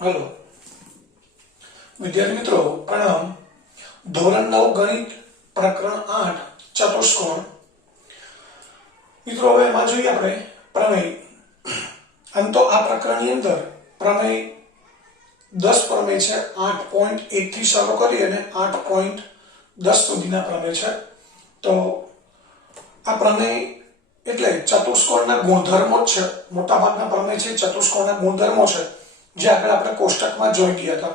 Hello विद्यार्थी मित्रों प्रणाम। धोरण 9 गणित प्रकरण 8 चतुष्कोण। मित्रों હવે એમાં જોઈએ આપણે પ્રમેય। આમ તો આ પ્રકરણની અંદર પ્રમેય 10 પ્રમેય છે। 8.1 થી શરૂ કરી અને 8.10 સુધીના પ્રમેય છે। તો આ પ્રમેય એટલે ચતુષ્કોણના ગુણધર્મો છે। મોટાભાગના પ્રમેય છે ચતુષ્કોણના ગુણધર્મો છે, જે આગળ આપણે કોષ્ટકમાં જોઈ ગયા હતા।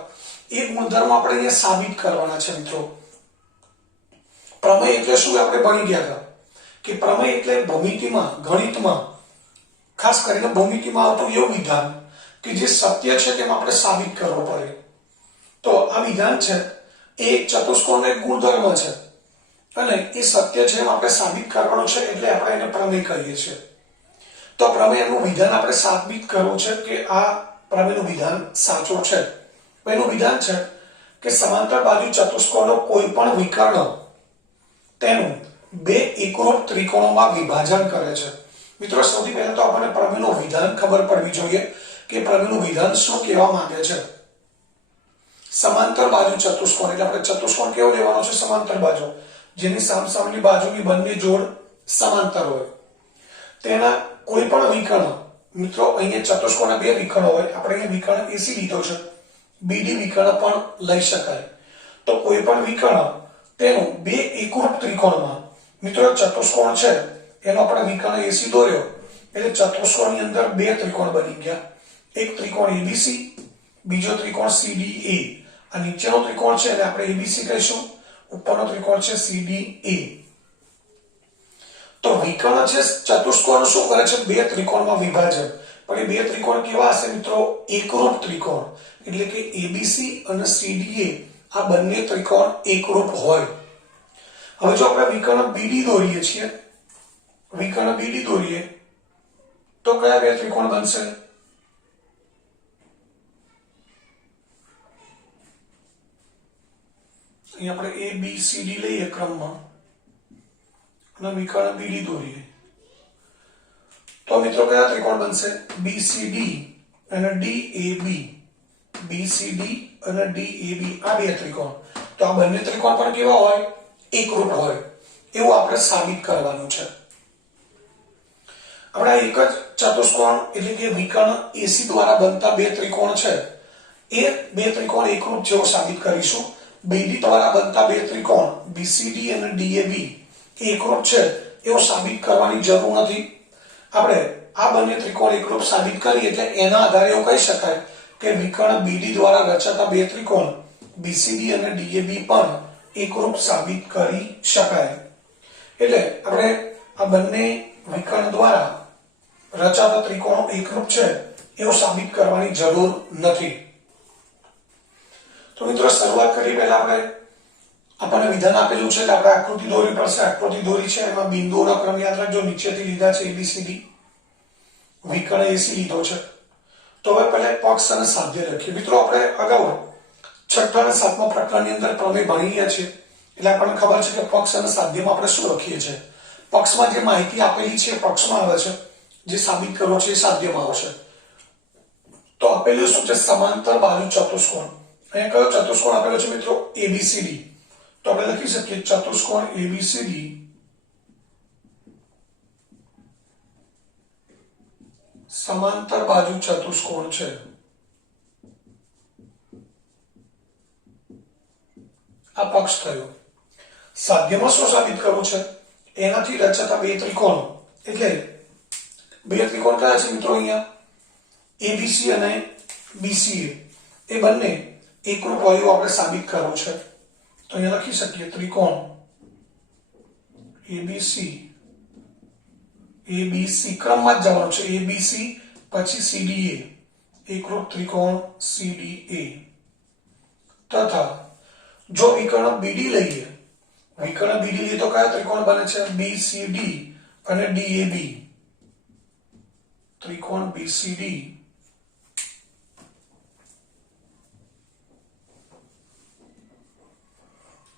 એ ગુણધર્મો આપણે અહીંયા સાબિત કરવાના છે મિત્રો। પ્રમેય એટલે શું આપણે ભણી ગયા હતા કે પ્રમેય એટલે ભૂમિતિમાં, ગણિતમાં ખાસ કરીને ભૂમિતિમાં આવતું એવું વિધાન કે જે સત્ય છે તેમ આપણે સાબિત કરવું પડે। તો આ વિધાન છે એ ચતુષ્કોણનો એક ગુણધર્મ છે અને એ સત્ય છે એમ આપણે સાબિત કરવાનું છે, એટલે આપણે એને પ્રમેય કહીએ છીએ। તો પ્રમેયનું વિધાન આપણે સાબિત કરવું છે કે આ પ્રમેયનું વિધાન સાચું છે। એનું વિધાન છે કે સમાંતર બાજુ ચતુષ્કોણનો કોઈ પણ વિકર્ણ તેનું બે એકરૂપ ત્રિકોણોમાં વિભાજન કરે છે। મિત્રો સૌથી પહેલા તો આપણને પ્રમેયનું વિધાન ખબર પડવી જોઈએ કે પ્રમેયનું વિધાન શું કહેવા માંગે છે। સમાંતર બાજુ ચતુષ્કોણ એટલે આપણે ચતુષ્કોણ કેવો લેવાનો છે? સમાંતર બાજુ, જેની સામસામેની બાજુની બંને જોડ સમાંતર હોય। તેના કોઈ પણ વિકર્ણ, મિત્રો અહીંયા ચતુષ્કોણના બે વિકર્ણો હોય, આપણે અહીંયા વિકર્ણ એસી લીધો છે, બીડી વિકર્ણ પણ લઈ શકાય। તો કોઈ પણ વિકર્ણ તેનું બે એકરૂપ ત્રિકોણમાં, મિત્રો ચતુષ્કોણ છે એનો આપણે વિકર્ણ એસી દોર્યો એટલે ચતુષ્કોણની અંદર બે ત્રિકોણ બની ગયા। એક ત્રિકોણ એબીસી, બીજો ત્રિકોણ સીડીએ। આ નીચેનો ત્રિકોણ છે એને આપણે એબીસી કહીશું, ઉપરનો ત્રિકોણ છે સીડીએ। તો વિકર્ણ છે ચતુષ્કોણ શું કરે છે? બે ત્રિકોણમાં વિભાજન। પણ એ બે ત્રિકોણ કેવા હશે મિત્રો? એકરૂપ ત્રિકોણ, એટલે કે એબીસી અને સીડીએ આ બંને ત્રિકોણ એકરૂપ હોય। હવે જો આપણે વિકર્ણ બીડી દોરીએ છીએ, વિકર્ણ બીડી દોરીએ તો કયા બે ત્રિકોણ બનશે? અહીં આપણે એ બી સી ડી લઈએ ક્રમમાં અને વિકર્ણ બીડી દોરીએ તો મિત્રો કયા ત્રિકોણ બનશે? બીસીડી અને ડીએબી। બીસીડી અને ડીએબી આ બે ત્રિકોણ। તો આ બંને ત્રિકોણ પણ કેવા હોય? એકરૂપ હોય, એવું આપણે સાબિત કરવાનું છે। આપણે એક જ ચતુષ્કોણ એટલે કે વિકર્ણ એસી દ્વારા બનતા બે ત્રિકોણ છે, એ બે ત્રિકોણ એકરૂપ જેવો સાબિત કરીશું। બીડી દ્વારા બનતા બે ત્રિકોણ બીસીડી અને ડીએબી એકરૂપ છે એવું સાબિત કરવાની જરૂર નથી। આપણે આ બંને ત્રિકોણ એકરૂપ સાબિત કરીએ એટલે એના આધારે એવું કહી શકાય કે વિકર્ણ બીડી દ્વારા રચાતા બે ત્રિકોણ બીસીડી અને ડીએબી પણ એકરૂપ સાબિત કરી શકાય। એટલે આપણે આ બંને વિકર્ણ દ્વારા રચાતા ત્રિકોણો એકરૂપ છે એવું સાબિત કરવાની જરૂર નથી। તો મિત્રો શરૂઆત કરી પહેલા આપણને વિધાન આપેલું છે એટલે આપણે આકૃતિ દોરવી પડશે। આકૃતિ દોરી છે, એમાં બિંદુઓના ક્રમ યાદ રાખજો, નીચેથી લીધા છે એબીસીડી, વિકર્ણ એસી લીધો છે। તો હવે પહેલા પક્ષ અને સાધ્ય લખીએ। મિત્રો આપણે અગાઉ 6ઠ્ઠા અને 7મા પ્રકરણની અંદર પ્રમેય ભણી ગયા છે એટલે આપણને ખબર છે કે પક્ષ અને સાધ્યમાં આપણે શું લખીએ છીએ। પક્ષમાં જે માહિતી આપેલી છે એ પક્ષમાં આવે છે, જે સાબિત કરવો છે એ સાધ્યમાં આવશે। તો આપેલું શું છે? સમાંતર બાજુ ચતુષ્કોણ। અહીંયા કયો ચતુષ્કોણ આપેલો છે મિત્રો? એબીસીડી। તો આપણે લખી શકીએ ચતુષ્કોણ એબીસીડી સમાંતર બાજુ ચતુષ્કોણ છે। આ પક્ષ થયો। સાધ્યમાં શું સાબિત કરવું છે? એનાથી રચાતા બે ત્રિકોણો, એટલે બે ત્રિકોણ કયા છે મિત્રો? અહીંયા એબીસી અને બીસીએ એ બંને એકરૂપ હોય એવું આપણે સાબિત કરવું છે। તો અહીંયા લખી શકીએ ત્રિકોણ એબીસી, એબીસી ક્રમમાં જ જવાનું છે, એબીસી પછી સીડીએ, એકરૂપ ત્રિકોણ સીડીએ। તથા જો વિકર્ણ બીડી લઈએ, વિકર્ણ બીડી લઈએ તો કયા ત્રિકોણ બને છે? બીસીડી અને ડીએબી। ત્રિકોણ બીસીડી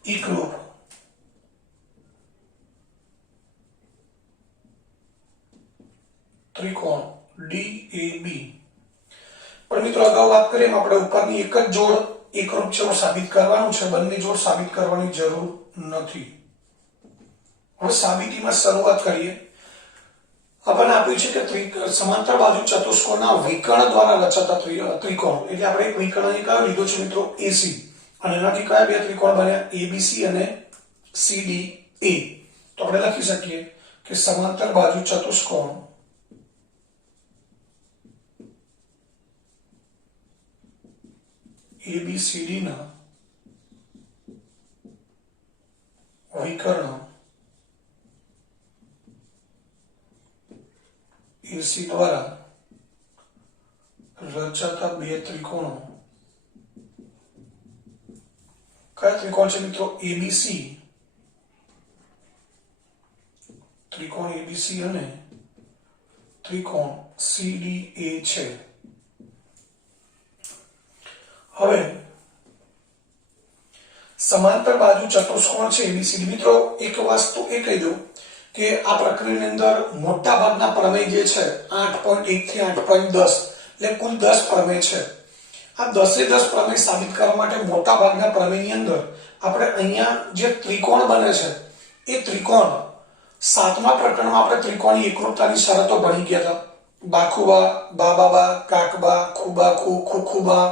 એકરૂપ ત્રિકોણ ડીએબી। પણ મિત્રો અગાઉ વાત કરીએ આપણે ઉપરની એક જ જોડ એકરૂપ છે સાબિત કરવાનું છે, બંને જોડ સાબિત કરવાની જરૂર નથી. હવે સાબિતીમાં શરૂઆત કરીએ. આપણને આપ્યું છે કે સમાંતર બાજુ ચતુષ્કોણના વિકર્ણ દ્વારા રચાતા ત્રિકોણ, એટલે આપણે એક વિકર્ણ અહીં કયો લીધો છે મિત્રો? AC, અને એનાથી કયા બે ત્રિકોણ બન્યા? ABC અને CDA. તો આપણે લખી શકીએ કે સમાંતર બાજુ ચતુષ્કોણ ABCD ના વિકર્ણ AC દ્વારા રચાતા બે ત્રિકોણો કયા ત્રિકોણ છે મિત્રો? ABC, ત્રિકોણ ABC અને ત્રિકોણ CDA છે. હવે સમાંતર બાજુ ચતુષ્કોણ છે ABCD. મિત્રો એક વસ્તુ એ કહી દઉં કે આ પ્રક્રિયાની અંદર મોટા ભાગના પ્રમેય જે છે 8.1 થી 8.10 એટલે કુલ 10 પ્રમેય છે. આ 10 પ્રમેય સાબિત કરવા માટે મોટા ભાગના પ્રમેયની અંદર આપણે અહીંયા જે ત્રિકોણ બને છે એ ત્રિકોણ 7મા પ્રકરણમાં આપણે ત્રિકોણની એકરૂપતાની શરતો ભણી ગયા હતા. બાખુબા, બાબાબા, કાકબા, ખુબા, ખુખુબા,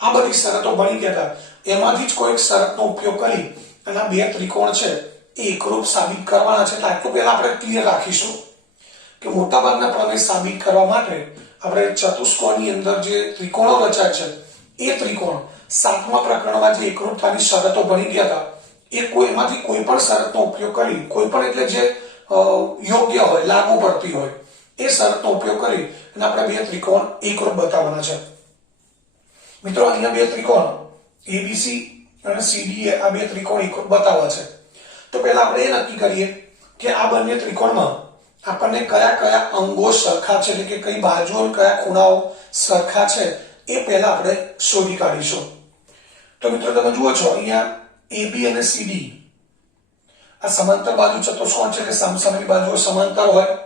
આ બધી શરતો ભણી ગયા હતા. એમાંથી જ કોઈ શરતનો ઉપયોગ કરી અને આ બે ત્રિકોણ છે એ એકરૂપ સાબિત કરવાના છે. એટલે આટલું પહેલા આપણે ક્લિયર રાખીશું કે મોટાભાગના પ્રમેય સાબિત કરવા માટે આપણે ચતુષ્કોણની અંદર જે ત્રિકોણો રચાય છે એ ત્રિકોણ 7મા પ્રકરણમાં જે એકરૂપતાની શરતો ભણી ગયા હતા એ એમાંથી કોઈ પણ શરતનો ઉપયોગ કરી, કોઈ પણ એટલે જે યોગ્ય હોય, લાગુ પડતી હોય એ શરતનો ઉપયોગ કરી અને આપણે બે ત્રિકોણ એકરૂપ બતાવવાના છે. મિત્રો અહીંયા બે ત્રિકોણ ABC અને CDA, આ બે ત્રિકોણ એકરૂપ બતાવવા છે. તો પહેલા આપણે એ નક્કી કરીએ કે આ બંને ત્રિકોણમાં આપણને કયા કયા અંગો સરખા છે, એટલે કે કઈ બાજુઓ કયા ખૂણાઓ સરખા છે એ પહેલા આપણે શોધી કાઢીશું. તો મિત્રો તમે જુઓ છો અહીંયા AB અને CD આ સમાંતર બાજુ ચતુષ્કોણ છે, એટલે સામસામેની બાજુઓ સમાંતર હોય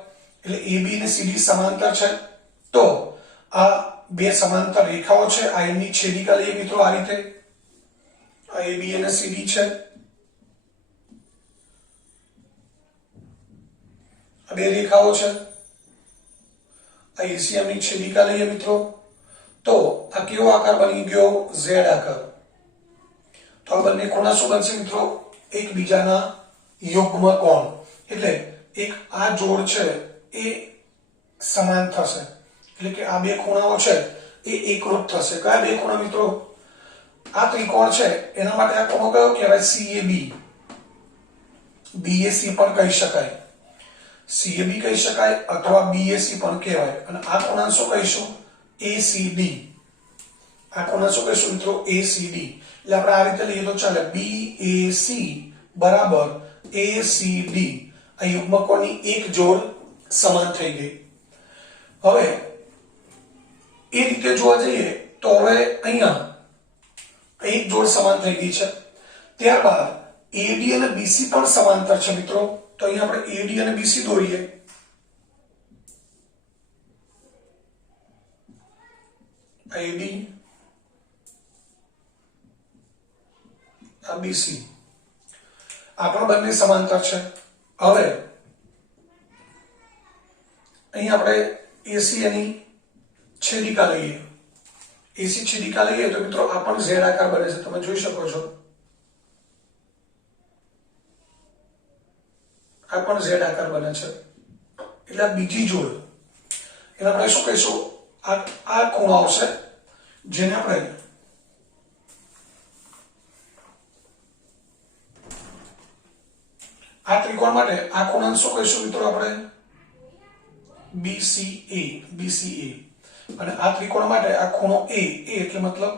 એટલે AB અને CD સમાંતર છે. તો આ બે સમાંતર રેખાઓ છે, આ એમની છેદિકા લઈએ મિત્રો આ રીતે. આ AB અને CD છે, આ બે રેખાઓ છે. આ ACM ની છેદિકા લઈએ મિત્રો. તો આ કેવો આકાર બની ગયો? Z આકાર. તો આ બંને ખૂણા શું બનશે મિત્રો? એકબીજાના યુગ્મ કોણ. એટલે એક આ જોડ છે એ સમાન થશે, એટલે કે આ બે ખૂણાઓ છે એ એકરૂપ થશે. કયા બે ખૂણા મિત્રો? આ ત્રિકોણ છે એના માટે આ ખૂણો કયો કહેવાય? CAB. BAC પણ કહી શકાય, CAB કહી શકાય અથવા BAC પણ કહેવાય. અને આ ખૂણા શું કહીશું? ACD. આ ખૂણા શું કહીશું મિત્રો? ACD. એટલે આપણે આ રીતે લઈએ તો ચાલે. BAC બરાબર ACD. આ યુગ્મકોણની એક જોડ સમાન થઈ ગઈ. હવે એ રીતે જોવા જઈએ તો હવે અહીંયા એક જોડ સમાન થઈ ગઈ છે. ત્યારબાદ AD અને BC પણ સમાંતર છે મિત્રો. તો અહીંયા આપણે AD અને BC દોરીએ. AD આ BC આ પણ બંને સમાંતર છે. હવે અહીં આપણે AC ની છેદિકા લઈએ. AC છેદિકા લઈએ તો મિત્રો આ પણ Z આકાર બને છે, તમે જોઈ શકો છો. આ પણ Z આકાર બને છે. એટલે આ બીજી જોડ, એને આપણે શું કહીશું? આ ખૂણો આવશે જેને આપણે આ ત્રિકોણ માટે આ ખૂણાને શું કહીશું મિત્રો? આપણે BCA. અને આ ત્રિકોણ માટે આ ખૂણો A એટલે મતલબ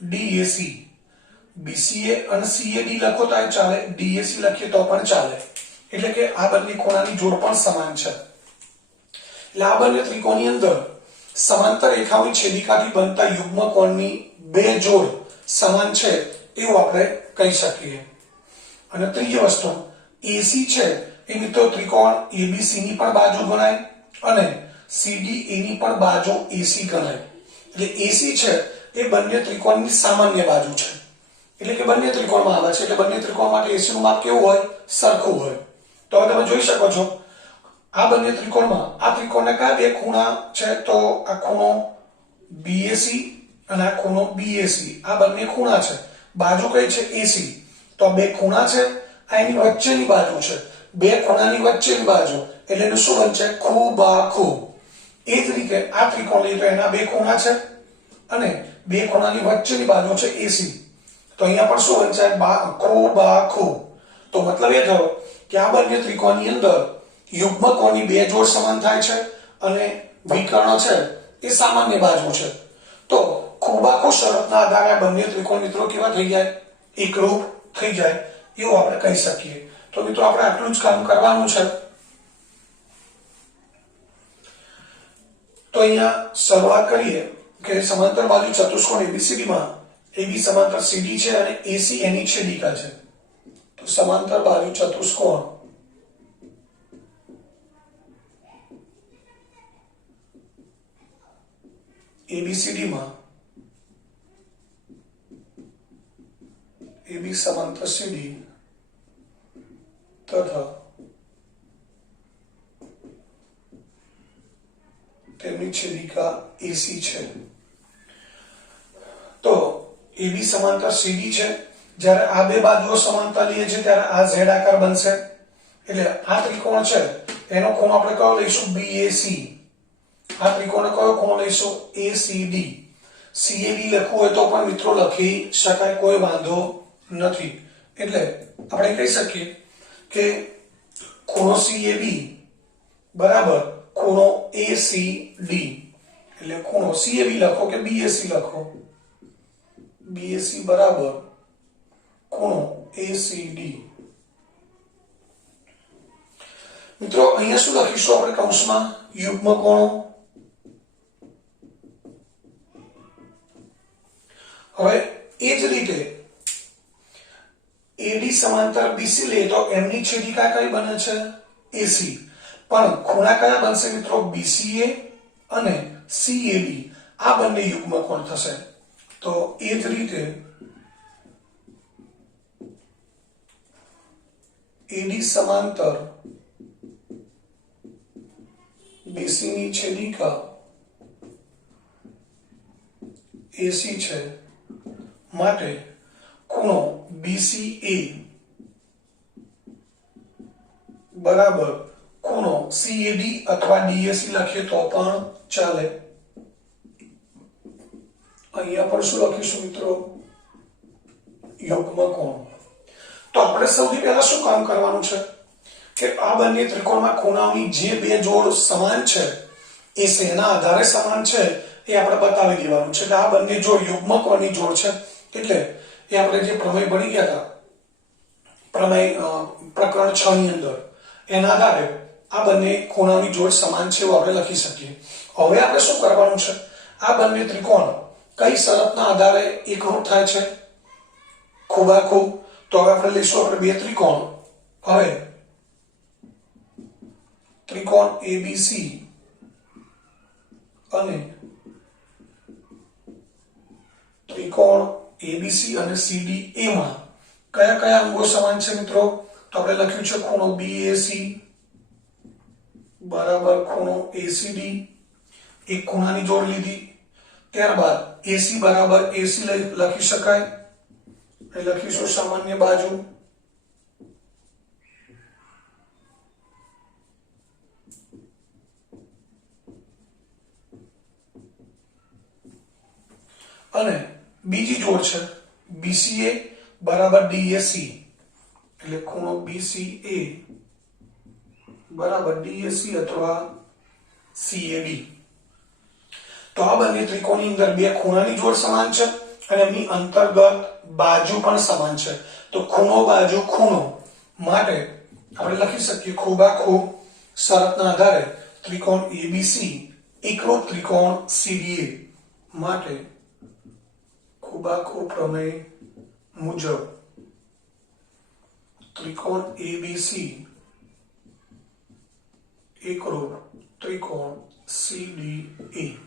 DAC. BCA અને CAD લખો તો ચાલે, DAC લખીએ તો પણ ચાલે. એટલે કે આ બંને ખૂણાની જોડ પણ સમાન છે. એટલે આ બંને ત્રિકોણની અંદર સમાંતર રેખાઓની છેદિકાથી બનતા યુગ્મ કોણની બે જોડ સમાન છે એવું આપણે કહી શકીએ. અને ત્રીજી વસ્તુ AC છે એ મિત્રો ત્રિકોણ ABC ની પણ બાજુ ગણાય અને સીડી એની પણ બાજુ એસી ગણાય. એટલે એસી છે એ બંને ત્રિકોણની સામાન્ય બાજુ છે, એટલે કે બંને ત્રિકોણમાં આવે છે. એટલે બંને ત્રિકોણ માટે એસી નું માપ કેવું હોય? સરખું હોય. તો હવે તમે જોઈ શકો છો આ બંને ત્રિકોણમાં આ ત્રિકોણના કયા બે ખૂણા છે? તો આ ખૂણો બીએસી અને આ ખૂણો બીએસી, આ બંને ખૂણા છે. બાજુ કઈ છે? એસી. તો બે ખૂણા છે, આ એની વચ્ચેની બાજુ છે. બે ખૂણાની વચ્ચેની બાજુ એટલે એનું શું બનશે? ખૂબાખૂબ. એ જ રીતે આ ત્રિકોણ લઈએ તો એના બે ખૂણા છે અને બે ખૂણાની વચ્ચેની બાજુ છે એસી. તો અહીંયા પણ શું બનશે? ખૂબાખૂબ. તો મતલબ એ થયો કે આ બંને ત્રિકોણની અંદર યુગ્મકોણની બે જોડ સમાન થાય છે અને વિકર્ણ છે એ સામાન્ય બાજુ છે. તો ખૂબાખૂબ શરતના આધારે આ બંને ત્રિકોણ મિત્રો કેવા થઈ જાય? એકરૂપ થઈ જાય એવું આપણે કહી શકીએ. તો મિત્રો આપણે આટલું જ કામ કરવાનું છે. તો અહીંયા શરૂઆત કરીએ કે સમાંતર બાજુ ચતુષ્કોણ એબીસીડી માં AB સમાંતર CD છે અને AC એની છેદિકા છે. તો સમાંતર બાજુ ચતુષ્કોણ ABCD માં AB સમાંતર CD તથા તેમની છેદિકા AC છે. તો AB સમાંતર CD છે. જ્યારે આ બે બાજુઓ સમાંતર લઈએ છીએ ત્યારે આ Z આકાર બનશે. એટલે આ ત્રિકોણ છે એનો ખૂણો આપણે કયો લઈશું? BAC. આ ત્રિકોણનો કયો ખૂણો લઈશું? ACD. CAB લખવું હોય તો પણ મિત્રો લખી શકાય, કોઈ વાંધો નથી. એટલે આપણે કહી શકીએ કે ખૂણો CAB બરાબર ખૂણો ACD. એટલે ખૂણો CAB લખો કે BAC લખો, BAC બરાબર ખૂણો ACD. મિત્રો અહીંયા શું લખીશું આપણે કૌંસમાં? યુગ્મ કોણો. હવે એ જ રીતે AD સમાંતર BC લે તો એમની છેદિકા કઈ બને છે? AC. પણ ખૂણા કયા બનશે મિત્રો? BCA અને CAD. આ બંને યુગ્મ કોણ થશે. તો એ જ રીતે AD સમાંતર BC ની છેદિકા AC છે માટે ખૂણો BCA બરાબર ખૂણો CAD અથવા DAC લખીએ તો પણ ચાલે. અહીંયા પણ શું લખીશું મિત્રો? યુગ્મ કોણ. તો આપણે સૌથી પહેલા શું કામ કરવાનું છે કે આ બંને ત્રિકોણમાં ખૂણાઓની જે બે જોડ સમાન છે એ શેના આધારે સમાન છે એ આપણે બતાવી દેવાનું છે. એટલે આ બંને જોડ યુગ્મ કોણની જોડ છે. એટલે એ આપણે જે પ્રમેય ભણી ગયા હતા પ્રમેય પ્રકરણ 6 ની અંદર, એના આધારે આ બંને ખૂણાઓની જોડ સમાન છે એવું આપણે લખી શકીએ. હવે આપણે શું કરવાનું છે? આ બંને ત્રિકોણ કઈ શરતના આધારે એકરૂપ થાય છે? ખૂબાખૂબ. તો હવે આપણે લઈશું આપણે બે ત્રિકોણ. હવે ત્રિકોણ ABC અને ત્રિકોણ ABC અને CDA માં કયા કયા અંગો સમાન છે મિત્રો? તો આપણે લખ્યું છે ખૂણો BAC બરાબર ખૂણો ACD. એક ખૂણાની જોડ લીધી. ત્યારબાદ AC બરાબર AC લખી શકાય. લખીશું સામાન્ય બાજુ. અને બીજી જોડ છે BCA બરાબર DAC. એટલે ખૂણો BCA બરાબર DAC અથવા CAD. તો આ બંને ત્રિકોણની અંદર બે ખૂણાની જોડ સમાન છે અને એમની અંતર્ગત બાજુ પણ સમાન છે. તો ખૂણો બાજુ ખૂણો માટે આપણે લખી શકીએ ખૂબાખૂબ શરતના આધારે ત્રિકોણ ABC એકરૂપ ત્રિકોણ CDA માટે ખૂબાખૂબ પ્રમેય મુજબ ત્રિકોણ ABC એકરૂપ ત્રિકોણ CDE.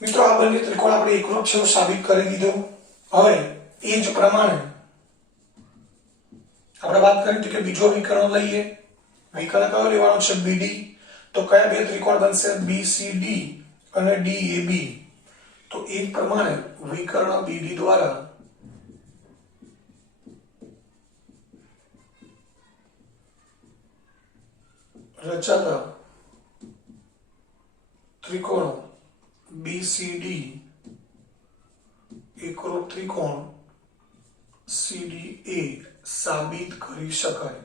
મિત્રો આ બંને ત્રિકોણ આપણે એકરૂપ છે સાબિત કરી દીધું. હવે એ જ પ્રમાણે આપણે વાત કરી કે બીજો વિકર્ણ લઈએ. વિકર્ણ કયો લેવાનો છે? BD. તો કયા બે ત્રિકોણ બનશે? BCD અને DAB. તો એ જ પ્રમાણે વિકર્ણ BD દ્વારા રચાતા ત્રિકોણ BCD એકરૂપ ત્રિકોણ CDA સાબિત કરી શકાય.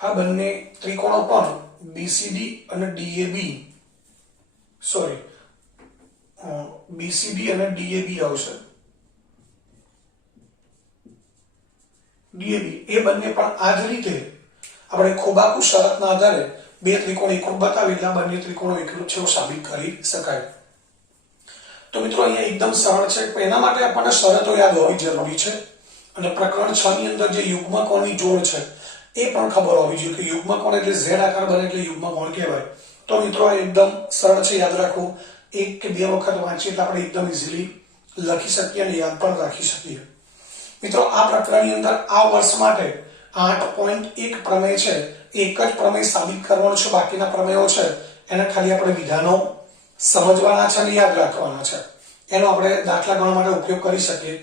આ બંને ત્રિકોણો પણ BCD અને DAB BCD અને DAB આવશે. DAB એ બંને પણ આ જ રીતે આપણે ખોબાકુ શરતના આધારે બે ત્રિકોણ એકરૂપ બતાવી એટલે બંને ત્રિકોણો એકરૂપ છે સાબિત કરી શકાય. તો મિત્રો અહીંયા એકદમ સરળ છે. એના માટે આપણને શરતો યાદ હોવી જરૂરી છે અને પ્રકરણ 6 ની અંદર જે યુગ્મકોણની જોડ છે એ પણ ખબર હોવી જોઈએ કે યુગ્મકોણ એટલે z આકાર બને એટલે યુગ્મકોણ કહેવાય. તો મિત્રો આ એકદમ સરળ છે, યાદ રાખવું. એક કે બે વખત વાંચીએ એટલે આપણે એકદમ ઇઝીલી લખી શકીએ અને યાદ પણ રાખી શકીએ. મિત્રો આ પ્રકરણની અંદર આ વર્ષ માટે 8.1 પ્રમેય છે. એક જ પ્રમેય સાબિત કરવાનો છે, બાકીના પ્રમેયો છે એને ખાલી આપણે વિધાનો સમજવાના છે અને યાદ રાખવાના છે. એનો આપણે દાખલા ગણવા માટે ઉપયોગ કરી શકીએ.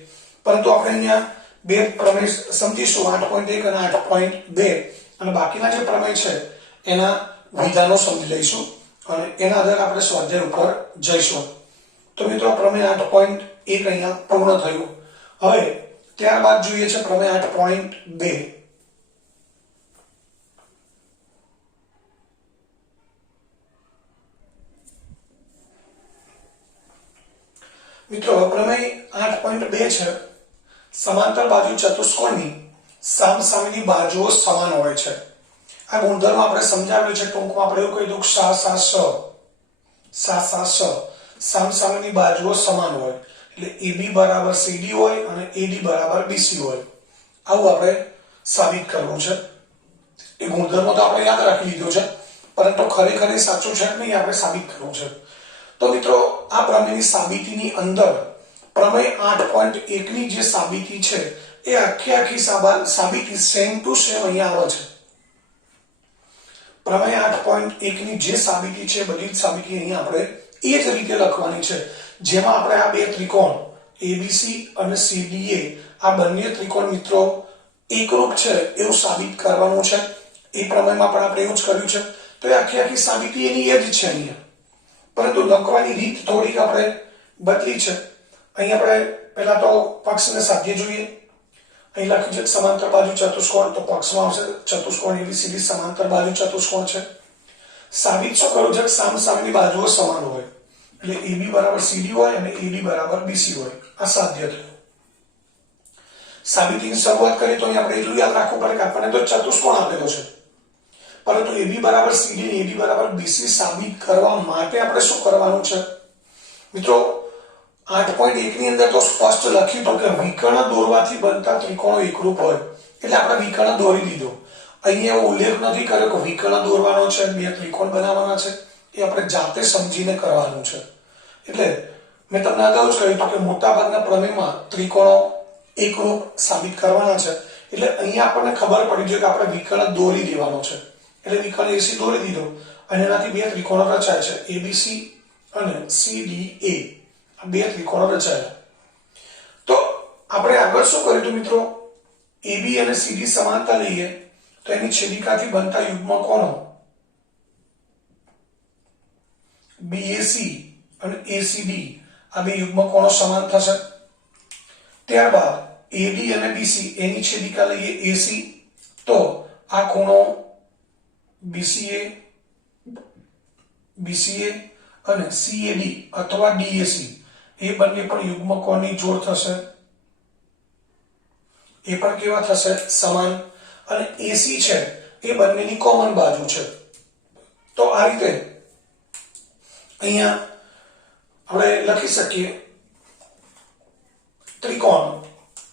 પરંતુ આપણે અહીંયા બે પ્રમેય સમજીશું, 8.1 અને 8.2, અને બાકીના જે પ્રમેય છે એના વિધાનો સમજી લઈશું અને એના આધારે આપણે સ્વાધ્યાય ઉપર જઈશું. તો મિત્રો પ્રમેય 8.1 અહીંયા પૂર્ણ થયું. હવે ત્યારબાદ જોઈએ છે પ્રમેય 8.2. મિત્રો પ્રમેય 8.2 છે. સમાંતર બાજુ ચતુષ્કોણની સામસામેની બાજુઓ સમાન હોય છે. આ ગુણધર્મ આપણે સમજાવ્યું છે. ટૂંકમાં આપણે એવું કહી દઉં સામસામેની બાજુઓ સમાન હોય એટલે AB બરાબર CD હોય અને AD બરાબર BC હોય. આવું આપણે સાબિત કરવું છે. એ ગુણધર્મ તો આપણે યાદ રાખી લીધો છે, પરંતુ ખરેખર એ સાચું છે કે નહીં આપણે સાબિત કરવું છે. તો મિત્રો આ પ્રમેયની સાબિતીની અંદર પ્રમેય 8.1 ની જે સાબિતી છે એ આખી સાબિતી સેમ ટુ સેમ અહીંયા આવે છે. પ્રમેય 8.1 ની જે સાબિતી છે બધી જ સાબિતી અહીંયા આપણે એ જ રીતે લખવાની છે, જેમાં આપણે આ બે ત્રિકોણ ABC અને CDA આ બંને ત્રિકોણ મિત્રો એકરૂપ છે એવું સાબિત કરવાનું છે. એ પ્રમેયમાં પણ આપણે એવું જ કર્યું છે. તો એ આખી સાબિતી એની એ જ છે અહીંયા, પરંતુ લખવાની રીત થોડીક આપણે બદલી છે. અહીં આપણે પહેલા તો પક્ષને સાધ્ય જોઈએ. અહીં લખ્યું છે સમાંતર બાજુ ચતુષ્કોણ, તો પક્ષમાં આવશે ચતુષ્કોણ ABCD સમાંતર બાજુ ચતુષ્કોણ છે. સાબિત શું કરવું છે? સામસામેની બાજુઓ સમાન હોય એટલે AB બરાબર CD હોય અને AD બરાબર BC હોય. આ સાધ્ય થયું. સાબિતીની શરૂઆત કરીએ તો અહીં આપણે એટલું યાદ રાખવું પડે કે આપણને તો ચતુષ્કોણ આપેલો છે, પરંતુ AB બરાબર CD અને AD બરાબર BC સાબિત કરવા માટે આપણે શું કરવાનું છે? મિત્રો 8.1 ની અંદર તો સ્પષ્ટ લખ્યું હતું કે વિકર્ણ દોરવાથી બનતા ત્રિકોણો એકરૂપ હોય એટલે આપણે વિકર્ણ દોરી દીધો. અહીંયા એવો ઉલ્લેખ નથી કર્યો કે વિકર્ણ દોરવાનો છે, બે ત્રિકોણ બનાવવાના છે. એ આપણે જાતે સમજીને કરવાનું છે. એટલે મેં તમને અગાઉ જ કહ્યું હતું કે મોટાભાગના પ્રમેયમાં ત્રિકોણો એકરૂપ સાબિત કરવાના છે. એટલે અહીંયા આપણને ખબર પડી જોઈએ કે આપણે વિકર્ણ દોરી દેવાનો છે. એટલે વિકર્ણ AC દોરી દીધો અને એનાથી બે ત્રિકોણો રચાય છે, ABC અને CDA. આ બે ત્રિકોણો રચાયા. તો આપણે આગળ શું કર્યું હતું મિત્રો? AB અને CD સમાનતા લઈએ તો એની છેદિકાથી બનતા યુગ્મકોણો BAC અને ACD આ બે યુગ્મકોણો સમાન થશે. ત્યારબાદ AD અને BC એની છેદિકા લઈએ AC, તો આ ખૂણો BCA અને CAD અથવા DAC એ બંને પણ યુગ્મકોણની જોડ થશે. એ પણ કેવા થશે? સમાન. અને AC છે એ બંનેની કોમન બાજુ છે. તો આ રીતે અહીંયા આપણે લખી શકીએ ત્રિકોણ.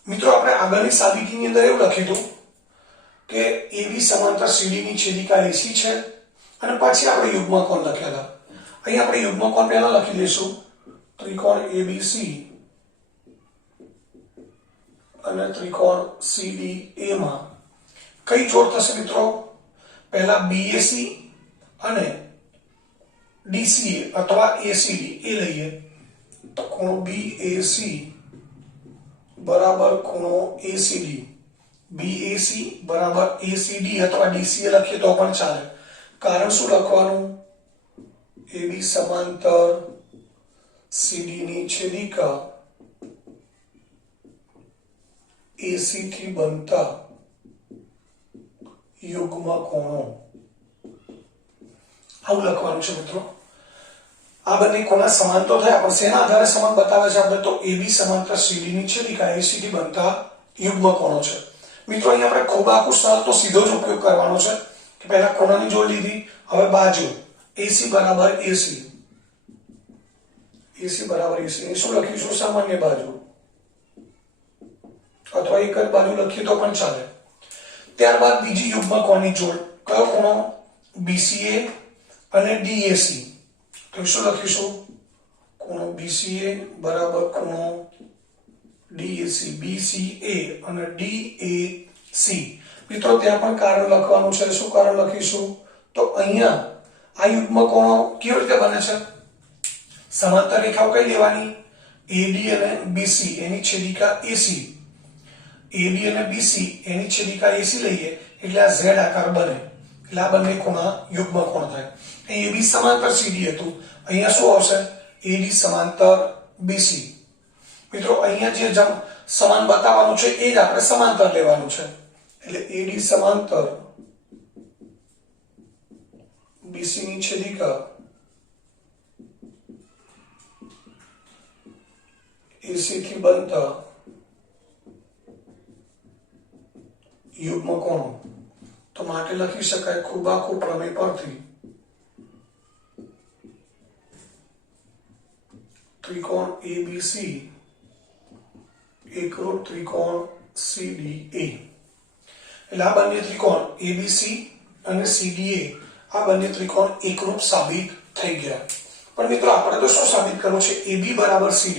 મિત્રો આપણે આગળની સાબિતીની અંદર એવું લખ્યું હતું કે કે AB સમાંતર CD ની છેદિકા AC છે અને પછી આપણે યુગ્મ કોણ લખ્યા હતા. અહીં આપણે યુગ્મ કોણ પહેલા લખી દઈશું ત્રિકોણ ABC અને ત્રિકોણ CDA માં કઈ જોડ થશે મિત્રો? પહેલા BAC અને DCA અથવા ACD એ લઈએ તો ખૂણો BAC બરાબર ખૂણો ACD, BAC બરાબર ACD અથવા DCA લખીએ તો પણ ચાલે. કારણ શું લખવાનું? AB સમાંતર CD ની છેદિકા AC થી બનતા યુગ્મ કોણો. આવું લખવાનું છે મિત્રો. આ બંને કોના સમાન તો થયા, પણ શેના આધારે સમાન બતાવે છે આપણે? તો AB સમાંતર CD ની છેદિકા AC થી બનતા યુગ્મ કોણો છે. મિત્રો અહીં આપણે ખૂબ આખું સરળ તો સીધો જ ઉપયોગ કરવાનો છે કે પહેલા કોણાની જોડ લીધી, હવે બાજુ AC બરાબર AC, AC બરાબર AC. એ શું લખીશું? સામાન્ય બાજુ અથવા એક જ બાજુ લખીએ તો પણ ચાલે. ત્યારબાદ બીજી યુગ્મ કોણની જોડ, કયો ખૂણો? BCA અને DAC. તો શું લખીશું? ખૂણો BCA બરાબર ખૂણો DAC, BCA અને DAC. મિત્રો ત્યાં પણ કારણ લખવાનું છે. શું કારણ લખીશું? તો અહીંયા આ યુગ્મ કોણો કેવી રીતે બને છે? સમાંતર રેખાઓ કઈ લેવાની? AD અને BC એની છેદિકા AC, AB અને BC એની છેદિકા AC લઈએ એટલે આ Z આકાર બને, એટલે આ બંને ખૂણા યુગ્મ કોણ થાય. અહીં AB સમાંતર CD હતું, અહીંયા શું આવશે? AD સમાંતર BC. મિત્રો અહીંયા જે સમાન બતાવવાનું છે એ જ આપણે સમાંતર લેવાનું છે, એટલે AD સમાંતર BC ની છેદિકા AC થી બનતા યુગ્મ કોણો. તો માટે લખી શકાય ખૂબ આખું પ્રમેય પરથી ત્રિકોણ ABC એકરૂપ ત્રિકોણ CDA. એટલે આ બંને ત્રિકોણ ABC અને CDA આ બંને ત્રિકોણ એકરૂપ સાબિત થઈ ગયા. પણ મિત્રો આપણે તો શું સાબિત કરવું છે? AB બરાબર CD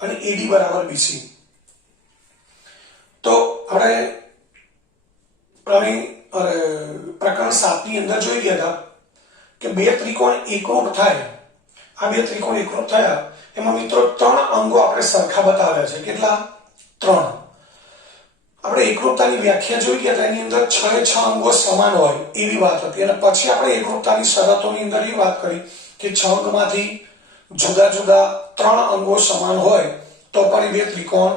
અને AD બરાબર BC. તો આપણે પ્રકરણ 7 ની અંદર જોઈ ગયા હતા કે બે ત્રિકોણ એકરૂપ થાય. આ બે ત્રિકોણ એકરૂપ થયા એમાં મિત્રો ત્રણ અંગો આપણે સરખા બતાવ્યા છે. કેટલા? 3. આપણે એકરૂપતાની વ્યાખ્યા જોઈ ગયા એની અંદર 6 અંગો સમાન હોય એવી વાત હતી, અને પછી આપણે એકરૂપતાની શરતોની અંદર એ વાત કરી કે 6 અંગમાંથી જુદા જુદા 3 અંગો સમાન હોય તો પણ એ બે ત્રિકોણ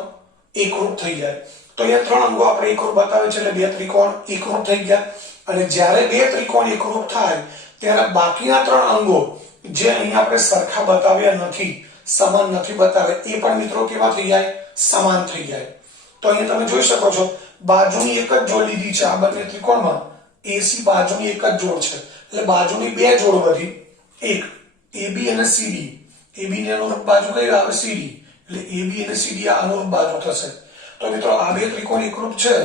એકરૂપ થઈ જાય. તો અહીંયા 3 અંગો આપણે એકરૂપ બતાવે છે એટલે બે ત્રિકોણ એકરૂપ થઈ ગયા. અને જ્યારે બે ત્રિકોણ એકરૂપ થાય ત્યારે બાકીના 3 અંગો જે અહીંયા આપણે સરખા બતાવ્યા નથી, સમાન નથી બતાવે, એ પણ મિત્રો કેવા થઈ જાય? સમાન થઈ જાય. તો અહીંયા તમે જોઈ શકો છો બાજુની એક જ જોડ લીધી છે. આ બંને ત્રિકોણમાં AC બાજુની એક જ જોડ છે એટલે બાજુની બે જોડ વધી, એક AB અને CD. AB ની અનુરૂપ બાજુ કઈ આવે? CD. એટલે AB અને CD આ અનુરૂપ બાજુ થશે. તો મિત્રો આ બે ત્રિકોણ એકરૂપ છે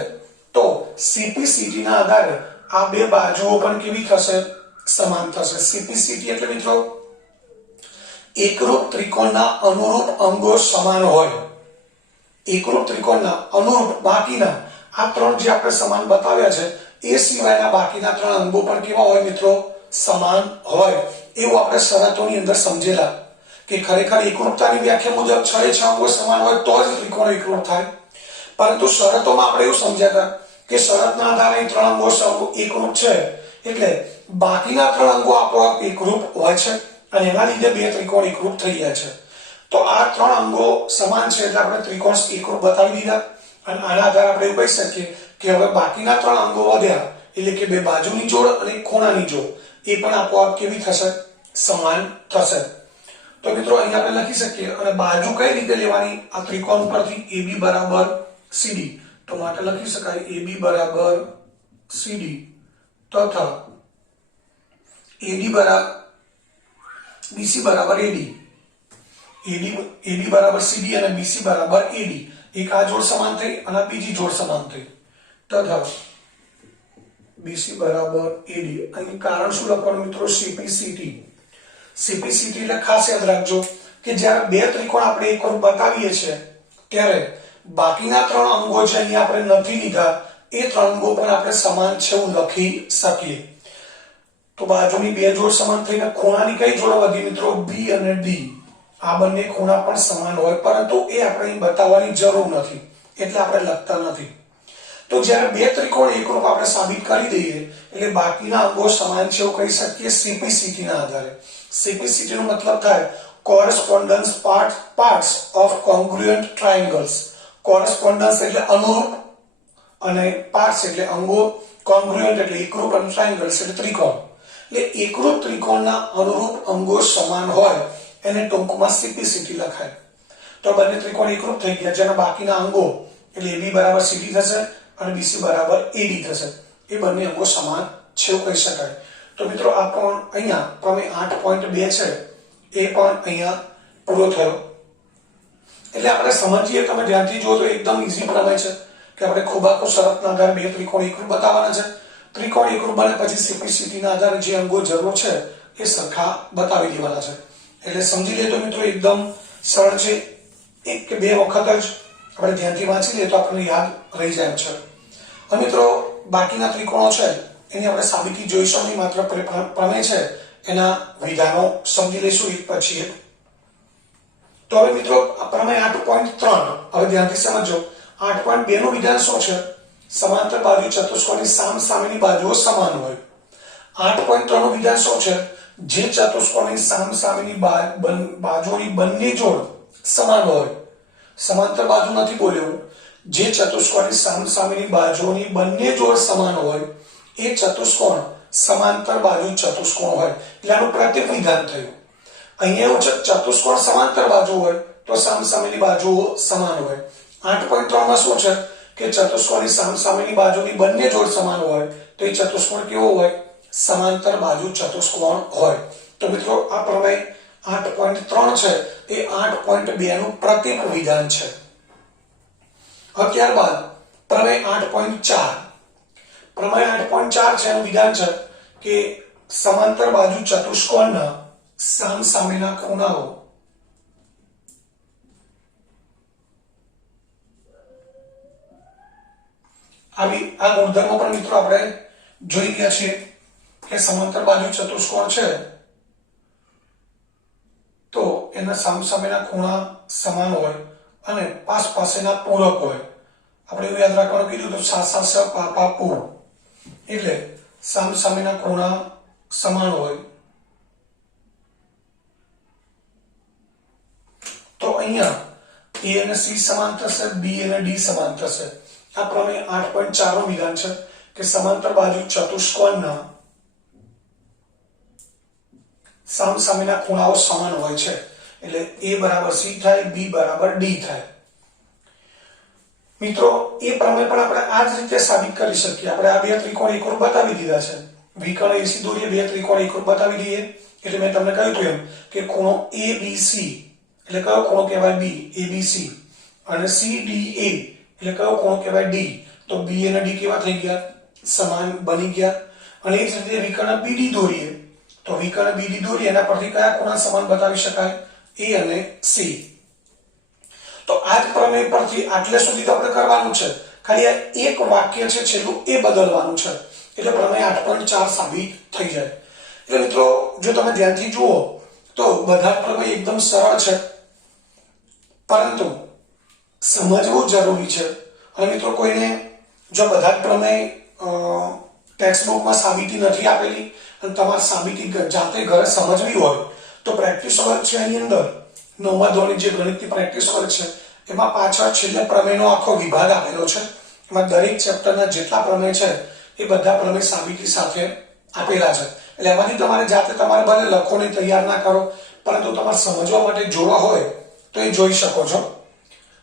તો CPCD ના આધારે આ બે બાજુઓ પણ કેવી થશે? સમાન થશે. CPCD એટલે મિત્રો એકરૂપ ત્રિકોણના અનુરૂપ અંગો સમાન હોય. એકરૂપ ત્રિકોણના અનુરૂપ બાકીના આ 3 જે આપણે સમાન બતાવ્યા છે એ સિવાયના બાકીના 3 અંગો પણ કેવા હોય મિત્રો? સમાન હોય. એવું આપણે શરતોની અંદર સમજેલા કે ખરેખર એકરૂપતાની વ્યાખ્યા મુજબ 6 અંગો સમાન હોય તો જ ત્રિકોણ એકરૂપ થાય. પરંતુ શરતોમાં આપણે એવું સમજ્યા કે શરતના આધારે 3 અંગો એકરૂપ છે એટલે બાકીના 3 અંગો આપોઆપ એકરૂપ હોય છે અને એના લીધે બે ત્રિકોણ એકરૂપ થઈ જાય છે. તો આ 3 અંગો સમાન છે એટલે આપણે ત્રિકોણ એકરૂપ બતાવી દીધા. અને આના આધારે આપણે એવું કહી શકીએ કે હવે બાકીના 3 અંગો વધ્યા એટલે કે બે બાજુની જોડ અને ખૂણાની જોડ એ પણ આપોઆપ કેવી થશે? સમાન થશે. તો મિત્રો અહીંયા આપણે લખી શકીએ. અને બાજુ કઈ રીતે લેવાની? આ ત્રિકોણ પરથી AB બરાબર CD. તો માટે લખી શકાય AB બરાબર CD તથા AD બરાબર BC બરાબર AD. AD બરાબર CD અને BC બરાબર AD. એક આ જોડ સમાન થઈ અને બીજી જોડ સમાન થઈ તથા BC બરાબર AD. અહીં કારણ શું લખવાનું મિત્રો? CPCT. CPCT એટલે ખાસ યાદ રાખજો કે જ્યારે બે ત્રિકોણ આપણે એકરૂપ બતાવીએ છીએ ત્યારે બાકીના ત્રણ અંગો જે અહીંયા આપણે નથી લીધા એ ત્રણ અંગો પણ આપણે સમાન છે એવું લખી શકીએ. તો બાજુની બે જોડ સમાન થઈને ખૂણાની કઈ જોડ વધી મિત્રો? B અને D. આ બંને ખૂણા પણ સમાન હોય, પરંતુ એ આપણે અહીં બતાવવાની જરૂર નથી એટલે આપણે લખતા નથી. તો જ્યારે બે ત્રિકોણ એકરૂપ આપણે સાબિત કરી દઈએ એટલે બાકીના અંગો સમાન છે એવું કહી શકીએ CPCT ના આધારે. CPCT નો મતલબ થાય correspondence parts of congruent triangles. correspondence એટલે અનુરૂપ અને parts એટલે અંગો, congruent એટલે એકરૂપ અને triangles એટલે ત્રિકોણ. એટલે એકરૂપ ત્રિકોણના અનુરૂપ અંગો સમાન હોય એને ટૂંકમાં CPCT લખાય. તો બંને ત્રિકોણ એકરૂપ થઈ ગયા જેના બાકીના અંગો એટલે AB બરાબર CD થશે અને BC બરાબર AD થશે. એ બંને અંગો સમાન છે એવું કહી શકાય. તો મિત્રો આ પણ અહીંયા પ્રમેય 8.2 છે એ પણ અહીંયા પૂરો થયો. એટલે આપણે સમજીએ, તમે ધ્યાનથી જુઓ તો એકદમ ઈઝી પ્રમેય છે કે આપણે ખૂબ આખો શરતના આધારે બે ત્રિકોણ એકરૂપ બતાવવાના છે. ત્રિકોણ એકરૂપ બને પછી CPCT ના આધારે જે અંગો જરૂર છે એ સરખા બતાવી દેવાના છે. એટલે સમજી લે તો મિત્રો એકદમ સરળ છે. એક કે બે વખત જ આપણે ધ્યાનથી વાંચી લઈએ તો આપણને યાદ રહી જાય છે. અને મિત્રો બાકીના ત્રિકોણો છે એની આપણે સાબિતી જોઈશું નહીં, માત્ર પ્રમેય છે એના વિધાનો સમજી લઈશું એક પછી એક. તો હવે મિત્રો પ્રમેય 8.3 હવે ધ્યાનથી સમજો. 8.2 નું વિધાન શું છે? સમાંતર બાજુ ચતુષ્કોણની સામસામેની બાજુઓ સમાન હોય. 8.3 નું વિધાન શું છે? જે ચતુષ્કોણની સામસામેની બાજુઓની બંને જોડ સમાન હોય. સમાંતર બાજુ નથી બોલ્યો, જે ચતુષ્કોણની સામસામેની બાજુઓની બંને જોડ સમાન હોય એ ચતુષ્કોણ સમાંતર બાજુ ચતુષ્કોણ હોય. એટલે આનું પ્રત્યેક વિધાન થયું. અહીંયા એવું છે ચતુષ્કોણ સમાંતર બાજુ હોય તો સામસામેની બાજુઓ સમાન હોય. 8.3 માં શું છે કે ચતુષ્કોણની સામસામેની બાજુની બંને જોડ સમાન હોય તો એ ચતુષ્કોણ કેવો હોય? સમાંતર બાજુ ચતુષ્કોણ હોય. તો મિત્રો આ પ્રમેય 8.3 છે એ 8.2 નું પ્રત્યેક વિધાન છે. હવે ત્યારબાદ પ્રમેય 8.4. પ્રમેય 8.4 છે એનું વિધાન છે કે સમાંતર બાજુ ચતુષ્કોણના સામસામેના ખૂણાઓ આ ગુણધર્મો પણ મિત્રો આપણે જોઈ ગયા છીએ કે સમાંતર બાજુ ચતુષ્કોણ છે તો એના સામસામેના ખૂણા સમાન હોય અને પાસેના પૂરક હોય. આપણે એવું યાદ રાખવાનું કીધું તો સ પા પુ એટલે સામસામેના ખૂણા સમાન હોય. તો અહીંયા A અને C સમાન થશે, B અને D સમાન થશે. આ પ્રમેય 8.4 નું વિધાન છે કે સમાંતર બાજુ ચતુષ્કોણના સામસામેના ખૂણાઓ સમાન હોય છે. એટલે A બરાબર C થાય, B બરાબર D થાય. મિત્રો એ પ્રમેય પણ આપણે આ જ રીતે સાબિત કરી શકીએ. આપણે આ બે ત્રિકોણ એકરૂપ બતાવી દીધા છે. વિકર્ણ AC દોરીએ બે ત્રિકોણ એકરૂપ બતાવી દઈએ એટલે મેં તમને કહ્યું હતું એમ કે ખૂણો ABC એટલે કયો ખૂણો કહેવાય? B. ABC અને CDA એટલે કયો ખૂણો કહેવાય? D. તો B અને D કેવા થઈ ગયા? સમાન બની ગયા. અને એ જ રીતે વિકર્ણ BD દોરીએ તો વિકર્ણ BD દોરીએ એના પરથી કયા ખૂણા સમાન બતાવી શકાય? A અને C. તો આ જ પ્રમેય પરથી આટલે સુધી તો આપણે કરવાનું છે, ખાલી આ એક વાક્ય છે છેલ્લું એ બદલવાનું છે એટલે પ્રમેય 8.4 સાબિત થઈ જાય. એટલે મિત્રો જો તમે ધ્યાનથી જુઓ તો બધા પ્રમેય એકદમ સરળ છે પરંતુ સમજવું જરૂરી છે. અને મિત્રો કોઈને જો બધા જ પ્રમેય ટેક્સ્ટબુકમાં સાબિતી નથી આપેલી અને તમારે સાબિતી જાતે ઘરે સમજવી હોય તો પ્રેક્ટિસ વર્ક છે એની અંદર 9મા ધોરણની જે ગણિતની પ્રેક્ટિસ વર્ક છે એમાં પાછળ છેલ્લે પ્રમેયનો આખો વિભાગ આપેલો છે. એમાં દરેક ચેપ્ટરના જેટલા પ્રમેય છે એ બધા પ્રમેય સાબિતી સાથે આપેલા છે. એટલે એમાંથી તમારે જાતે તમારે ભલે લખો ને તૈયાર ના કરો પરંતુ તમારે સમજવા માટે જોવા હોય તો એ જોઈ શકો છો.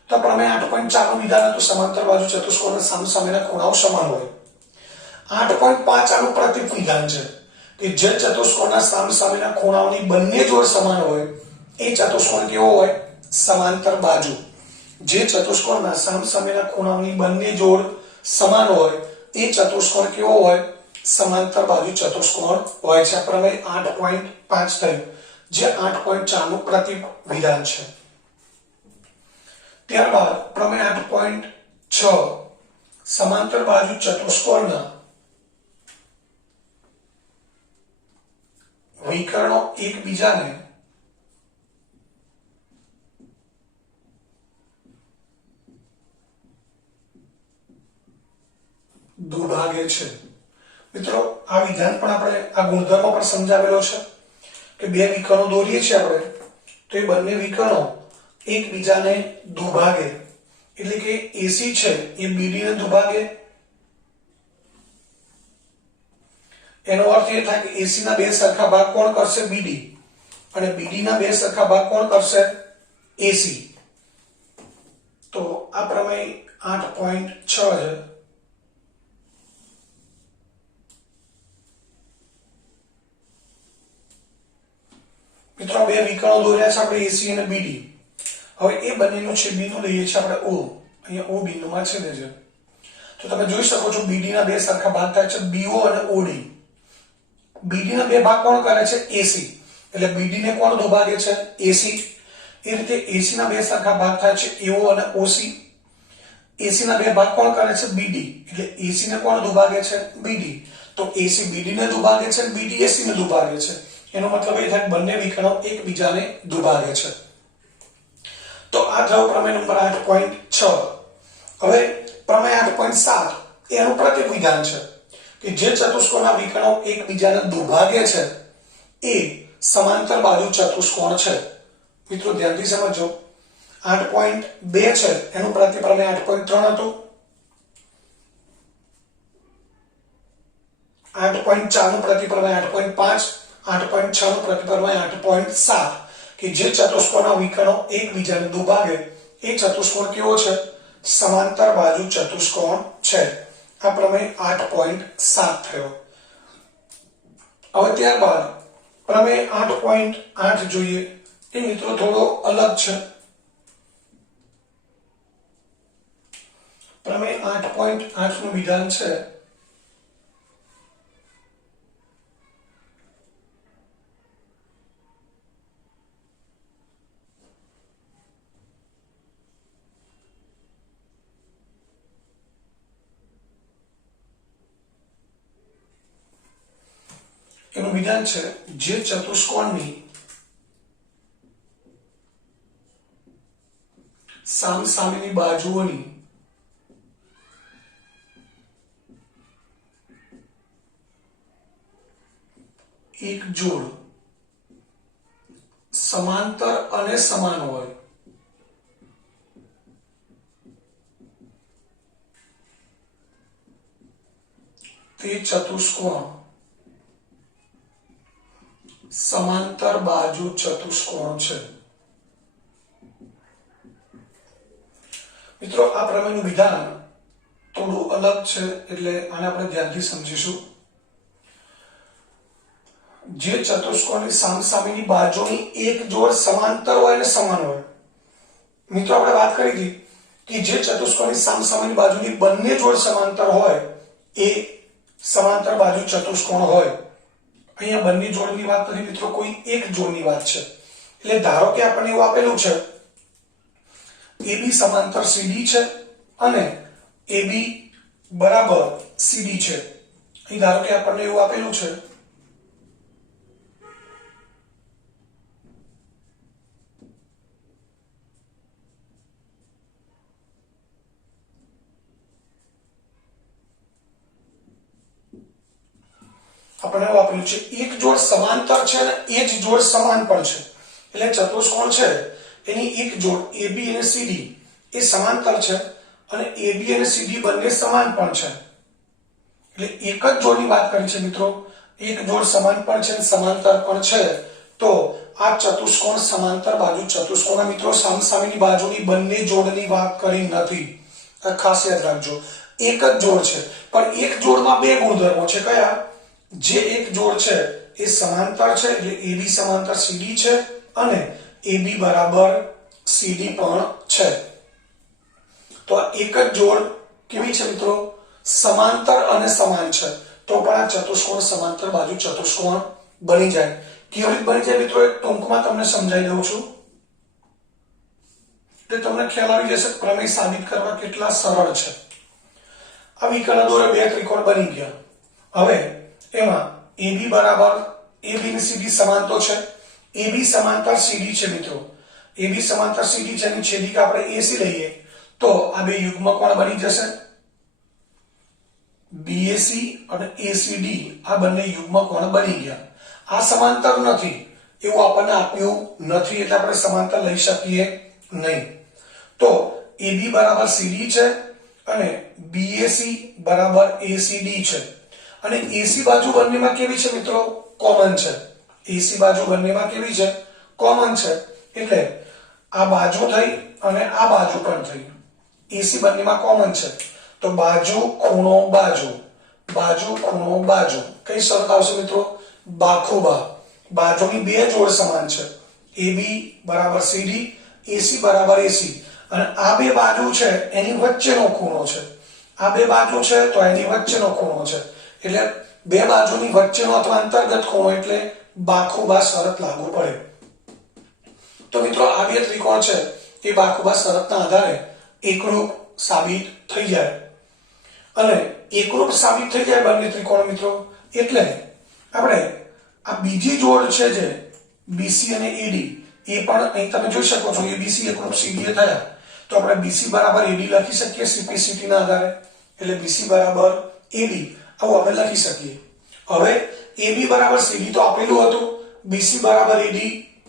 તો પ્રમેય 8.4 નું વિધાન હતું સમાંતર બાજુ ચતુષ્કોણના સામસામેના ખૂણાઓ સમાન હોય. 8.5 આનું પ્રતિપ વિધાન છે કે જે ચતુષ્કોણના સામસામેના ખૂણાઓની બંને જોડ સમાન હોય એ ચતુષ્કોણ કેવો હોય? સમાંતર બાજુ. જે ચતુષ્કોણના સામસામેના ખૂણાઓની બંને જોડ સમાન હોય એ ચતુષ્કોણ કેવો હોય? સમાંતર બાજુ ચતુષ્કોણ હોય છે. પ્રમેય 8.5 થયું, જે 8.4 નું પ્રતિવિધાન છે. ત્યારબાદ પ્રમેય 8.6 સમાંતર બાજુ ચતુષ્કોણના વિકર્ણો એકબીજાને દુભાગે છે. મિત્રો આ વિધાન પણ આપણે આ ગુણધર્મ પણ સમજાવેલો છે કે બે વિકર્ણો દોરીએ છીએ આપણે તો એ બંને વિકર્ણો એકબીજાને દુભાગે, એટલે કે AC છે એ BD ને દુભાગે. એનો અર્થ એ થાય કે AC ના બે સરખા ભાગ કોણ કરશે? BD, અને BD ના બે સરખા ભાગ કોણ કરશે? AC. તો આ પ્રમેય 8.6 છે. મિત્રો બે વિકર્ણો દોર્યા છે આપણે AC અને BD. હવે એ બંનેનું છે બિંદુ લઈએ છીએ આપણે O. અહીંયા O બિંદુમાં છેદે છે. તો તમે જોઈ શકો છો BD ના બે સરખા ભાગ થાય છે BO અને OD. BD ના બે ભાગ કોણ કરે છે? AC. એટલે BD ને કોણ દુભાગે છે? AC. એ રીતે AC ના બે સરખા ભાગ થાય છે AO અને OC. AC ના બે ભાગ કોણ કરે છે? BD. એટલે AC ને કોણ દુભાગે છે? BD. તો AC BD ને દુભાગે છે, BD AC ને દુભાગે છે. એનો મતલબ એ થાય બંને વિકર્ણો એકબીજાને દુભાગે છે. તો આ થયો પ્રમેય નંબર 8.6. હવે પ્રમેય 8.7 એનું પ્રતિવિધાન છે કે જે ચતુષ્કોણના વિકર્ણો એકબીજાને દુભાગે છે એ સમાંતર બાજુ ચતુષ્કોણ છે. મિત્રો ધ્યાનથી સમજો. 8.2 છે એનું પ્રતિપ્રમેય 8.3 હતું. 8.4 નું પ્રતિપ્રમેય 8.5, 8.6 નું પ્રતિપ્રમેય 8.7 કે જે ચતુષ્કોણના વિકર્ણો એકબીજાને દુભાગે એ ચતુષ્કોણ કેવો છે? સમાંતર બાજુ ચતુષ્કોણ છે. આ પ્રમેય 8.7 થયો. હવે ત્યારબાદ પ્રમેય 8.8 જોઈએ. એ મિત્રો થોડો અલગ છે. પ્રમેય 8.8 નું વિધાન છે એનું વિધાન છે જે ચતુષ્કોણની સામસામેની બાજુઓની એક જોડ સમાંતર અને સમાન હોય તે ચતુષ્કોણ સમાંતર બાજુ ચતુષ્કોણ છે. મિત્રો આ પ્રમેયનું વિધાન થોડું અલગ છે, એટલે આને આપણે ધ્યાનથી સમજીશું. જે ચતુષ્કોણની સામસામેની બાજુની એક જોડ સમાંતર હોય અને સમાન હોય. મિત્રો આપણે વાત કરી હતી કે જે ચતુષ્કોણની સામસામેની બાજુની બંને જોડ સમાંતર હોય એ સમાંતર બાજુ ચતુષ્કોણ હોય. અહીંયા બંને જોડની વાત નથી મિત્રો, કોઈ એક જોડની વાત છે. એટલે ધારો કે આપણને એવું આપેલું છે AB સમાંતર CD છે અને AB બરાબર CD છે. અહીં ધારો કે આપણને એવું આપેલું છે આપણને એવું આપેલું છે એક જોડ સમાંતર છે અને એ જ જોડ સમાન પણ છે. એટલે ચતુષ્કોણ છે એની એક જોડ AB અને CD એ સમાંતર છે અને AB અને CD બંને સમાન પણ છે. એટલે એક જ જોડની વાત કરી છે મિત્રો. એક જોડ સમાન પણ છે અને સમાંતર પણ છે. તો આ ચતુષ્કોણ સમાંતર બાજુ ચતુષ્કોણ. મિત્રો સામસામેની બાજુની બંને જોડની વાત કરી નથી, ખાસ યાદ રાખજો. એક જ જોડ છે પણ એક જોડમાં બે ગુણધર્મો છે. કયા? જે એક જોડ છે એ સમાંતર છે એટલે AB સમાંતર CD છે અને AB બરાબર CD પણ છે. તો આ એક જ જોડ કેવી છે મિત્રો? સમાંતર અને સમાન છે. તો પણ આ ચતુષ્કોણ સમાંતર બાજુ ચતુષ્કોણ બની જાય. કેવી રીતે બની જાય મિત્રો, એક ટૂંકમાં તમને સમજાવી દઉં છું એટલે તમને ખ્યાલ આવી જશે પ્રમેય સાબિત કરવા કેટલા સરળ છે. આ વિકર્ણ દોરે બે ત્રિકોણ બની ગયા. હવે એમાં AB બરાબર AB ની સીધી સમાંતર છે. AB સમાંતર CD છે મિત્રો. AB સમાંતર CD છે એની છેદિકા આપણે AC લઈએ તો આ બે યુગ્મ કોણ બની જશે. BAC અને ACD આ બંને યુગ્મ કોણ બની ગયા. આ સમાંતર નથી એવું આપણને આપ્યું નથી એટલે આપણે સમાંતર લઈ શકીએ નહીં. તો AB બરાબર CD છે અને BAC બરાબર ACD છે અને AC બાજુ બંનેમાં કેવી છે મિત્રો, કોમન છે. AC બાજુ બંનેમાં કેવી છે, કોમન છે. એટલે આ બાજુ થઈ અને આ બાજુ પણ થઈ. AC બંનેમાં કોમન છે તો બાજુ ખૂણો બાજુ, બાજુ ખૂણો બાજુ કઈ શરત આવશે મિત્રો, બાખુબા. બાજુની બે જોડ સમાન છે. AB બરાબર CD, AC બરાબર AC અને આ બે બાજુ છે એની વચ્ચેનો ખૂણો છે. આ બે બાજુ છે તો એની વચ્ચેનો ખૂણો છે એટલે બે બાજુની વચ્ચેનો અથવા અંતર્ગત ખૂણો એટલે બાખુબા શરત લાગુ પડે. તો મિત્રો આ બે ત્રિકોણ છે એ બાખુબા શરતના આધારે એકરૂપ સાબિત થઈ જાય અને એકરૂપ સાબિત થઈ જાય બંને ત્રિકોણ મિત્રો એટલે આપણે આ બીજી જોડ છે જે BC અને AD એ પણ અહીં તમે જોઈ શકો છો ABC એકરૂપ CDA થયા તો આપણે BC બરાબર AD લખી શકીએ CPCT ના આધારે એટલે BC બરાબર AD આવું આપણે લખી શકીએ. હવે AB બરાબર CD તો આપેલું હતું, BC બરાબર AD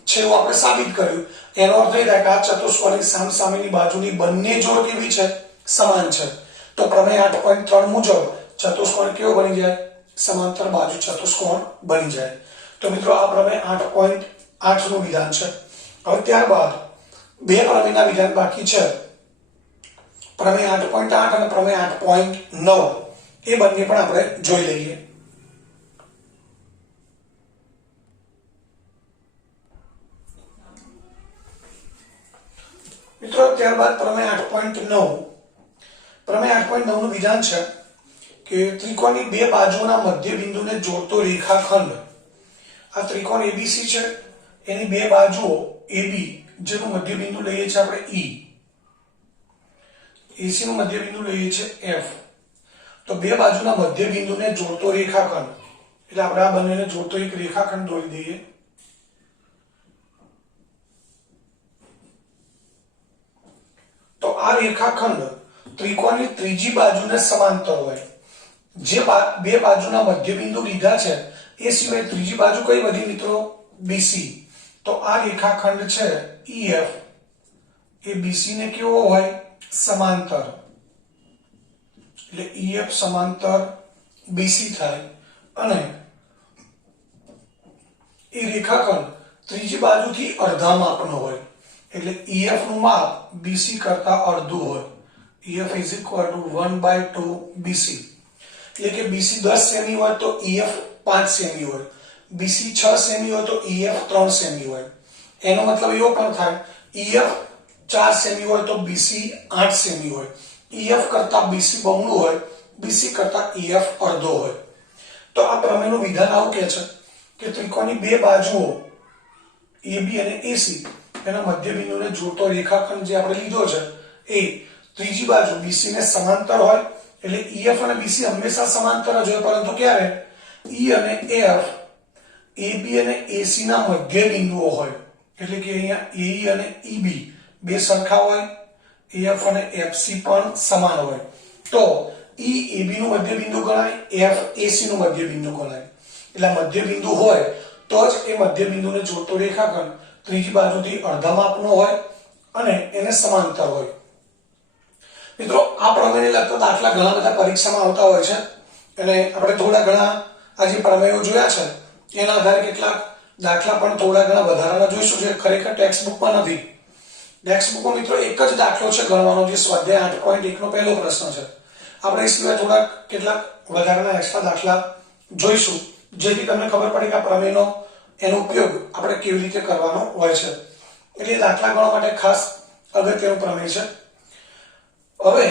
છે એવું આપણે સાબિત કર્યું. એનો અર્થ એ થાય કે આ ચતુષ્કોણની સામસામેની બાજુની બંને જોડ કેવી છે, સમાન છે. તો પ્રમેય 8.3 મુજબ ચતુષ્કોણ કેવો બની જાય, સમાંતર બાજુ ચતુષ્કોણ બની જાય. તો મિત્રો આ પ્રમેય 8.8 નું વિધાન છે. હવે ત્યારબાદ બે પ્રમેયના વિધાન બાકી છે, પ્રમેય 8.8 અને પ્રમેય 8.9 એ બંને પણ આપણે જોઈ લઈએ. મિત્રો ત્યારબાદ પ્રમેય 8.9 નું વિધાન છે કે ત્રિકોણની બે બાજુના મધ્ય બિંદુને જોડતો રેખાખંડ. આ ત્રિકોણ ABC છે એની બે બાજુઓ AB જેનું મધ્ય બિંદુ લઈએ છીએ આપણે E, AC નું મધ્ય બિંદુ લઈએ છીએ F. તો બે બાજુના મધ્ય બિંદુને જોડતો રેખાખંડ એટલે આપણે આ બંનેને જોડતો એક રેખાખંડ દોરી દઈએ. તો આ રેખાખંડ ત્રિકોણની ત્રીજી બાજુને સમાંતર હોય. જે બે બાજુના મધ્ય બિંદુ લીધા છે એ સિવાય ત્રીજી બાજુ કઈ બધી મિત્રો, BC. તો આ રેખાખંડ છે EF એ BC ને કેવો હોય, સમાંતર. એટલે EF સમાંતર BC થાય અને એ રેખાખંડ ત્રીજી બાજુથી અડધા માપનો હોય એટલે EF નું માપ BC કરતા અડધું હોય. EF is equal to 1/2 BC. એટલે કે BC 10 સેમી હોય તો EF 5 સેમી હોય, BC 6 સેમી હોય તો EF 3 સેમી હોય. એનો મતલબ એવો પણ થાય EF 4 સેમી હોય તો BC 8 સેમી હોય. EF કરતા BC બમણું હોય, BC કરતા EF અડધો હોય. તો આ પ્રમેયનું વિધાન આવું કહે છે કે ત્રિકોણની બે બાજુઓ AB અને AC એના મધ્ય બિંદુને જોડતો રેખાખંડ જે આપણે લીધો છે એ ત્રીજી બાજુ BC ને સમાંતર હોય એટલે EF અને BC હંમેશા સમાંતર જ હોય પરંતુ ક્યારે, E અને F AB અને AC ના મધ્ય બિંદુઓ હોય એટલે કે અહીંયા AE અને EB બે સરખા હોય, AF અને FC પણ સમાન હોય. તો E AB નું મધ્ય બિંદુ ગણાય, F AC નું મધ્ય બિંદુ ગણાય. એટલે મધ્ય બિંદુ હોય તો જ એ મધ્ય બિંદુને જોડતો રેખાખંડ ત્રીજી બાજુથી અડધા માપનો હોય અને એને સમાંતર હોય. મિત્રો આ પ્રમેયને લગતા દાખલા ઘણા બધા પરીક્ષામાં આવતા હોય છે અને આપણે થોડા ઘણા આ જે પ્રમેયો જોયા છે એના આધારે કેટલાક દાખલા પણ થોડા ઘણા વધારાના જોઈશું જે ખરેખર ટેક્સ્ટ બુકમાં નથી. ટેક્સ્ટ બુકમાં મિત્રો એક જ દાખલો છે ગણવાનો જે સ્વાધ્યાય 8.1 નો પહેલો પ્રશ્ન છે. આપણે એ સિવાય થોડા કેટલાક વધારાના એક્સ્ટ્રા દાખલા જોઈશું જેથી તમને ખબર પડે કે આ પ્રમેયનો એનો ઉપયોગ આપણે કેવી રીતે કરવાનો હોય છે. એટલે દાખલા ગણવા માટે ખાસ અગત્યનું પ્રમેય છે. હવે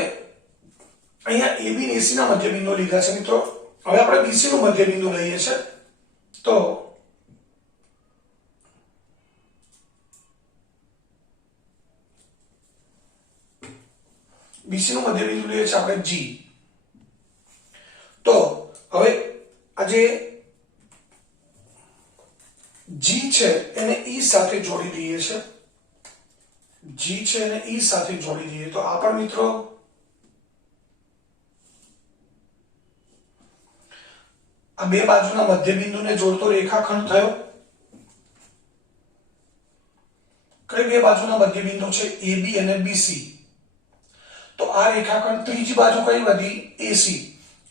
અહીંયા AB અને AC ના મધ્ય બિંદુ લીધા છે મિત્રો. હવે આપણે બીસી નું મધ્ય બિંદુ લઈએ છીએ તો બીસી નું મધ્ય બિંદુ લઈએ છીએ આપણે જી. તો હવે આ જે જી છે એને ઈ સાથે જોડી દઈએ છે. જી છે એને ઈ સાથે જોડી દઈએ તો આ પણ મિત્રો આ બે બાજુના મધ્ય બિંદુને જોડતો રેખાખંડ થયો. કઈ બે બાજુના મધ્ય બિંદુ છે AB અને BC. તો આ રેખાખંડ ત્રીજી બાજુ કઈ વધી AC,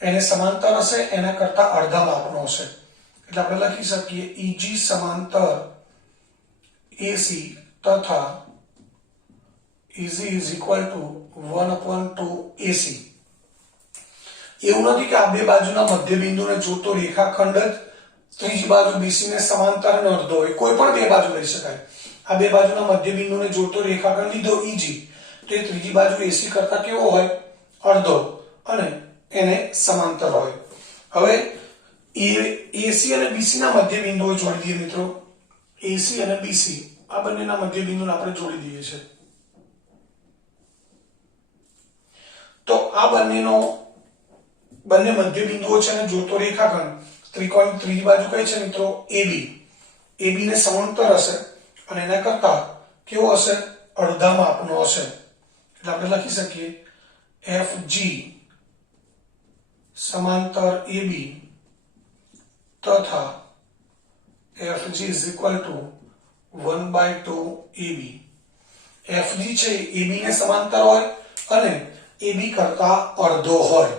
એને સમાંતર હશે, એના કરતા અડધા માપનો હશે. એટલે આપણે લખી શકીએ EG સમાંતર AC તથા EG is equal to 1/2 AC. એવું નથી કે આ બે બાજુના મધ્ય બિંદુને જોડતો રેખાખંડ જ ત્રીજી બાજુ BC ને સમાંતર અને અડધો હોય. કોઈ પણ બે બાજુ લઈ શકાય. આ બે બાજુના મધ્ય બિંદુને જોડતો રેખાખંડ લીધો EG તો એ ત્રીજી બાજુ AC કરતા કેવો હોય? અડધો, અને એને સમાંતર હોય. હવે AC અને BC ના મધ્ય બિંદુઓ જોડી દઈએ મિત્રો. AC અને BC આ બંનેના મધ્ય બિંદુને આપણે જોડી દઈએ છે. તો આ બંને મધ્ય બિંદુઓ છે અને જોડતો રેખાખંડ ત્રિકોણની ત્રીજી બાજુ કઈ છે મિત્રો? AB. AB ને સમાંતર હશે અને એના કરતા કેવો હશે? અડધા માપનો હશે. એટલે આપણે લખી શકીએ FG સમાંતર AB તથા FG is equal to 1/2 AB. FG છે AB ને સમાંતર હોય અને AB કરતા અડધો હોય.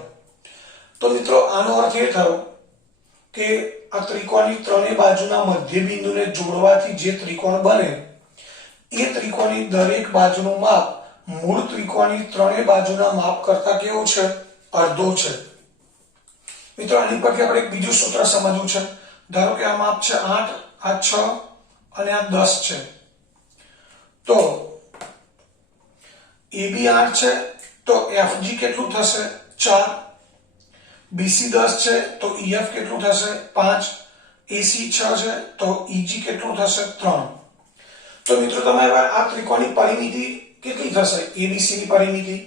તો મિત્રો આનો અર્થ એ થયો કે આ ત્રિકોણની ત્રણેય બાજુના મધ્ય બિંદુને જોડવાથી જે ત્રિકોણ બને એ ત્રિકોણની દરેક બાજુનું માપ મૂળ ત્રિકોણની ત્રણેય બાજુના માપ કરતા કેવું છે? અડધો છે. મિત્રો આની પરથી આપણે એક બીજું સૂત્ર સમજવું છે. ધારો કે આ માપ છે 8, આ 6 અને આ 10 છે. તો AB 8 છે તો FG કેટલું થશે? 4. BC 10 છે તો EF કેટલું થશે? 5. AC 6 છે તો EG કેટલું થશે? 3. તો મિત્રો તમે હવે આ ત્રિકોણની પરિમિતિ કેટલી થશે? ABC ની પરિમિતિ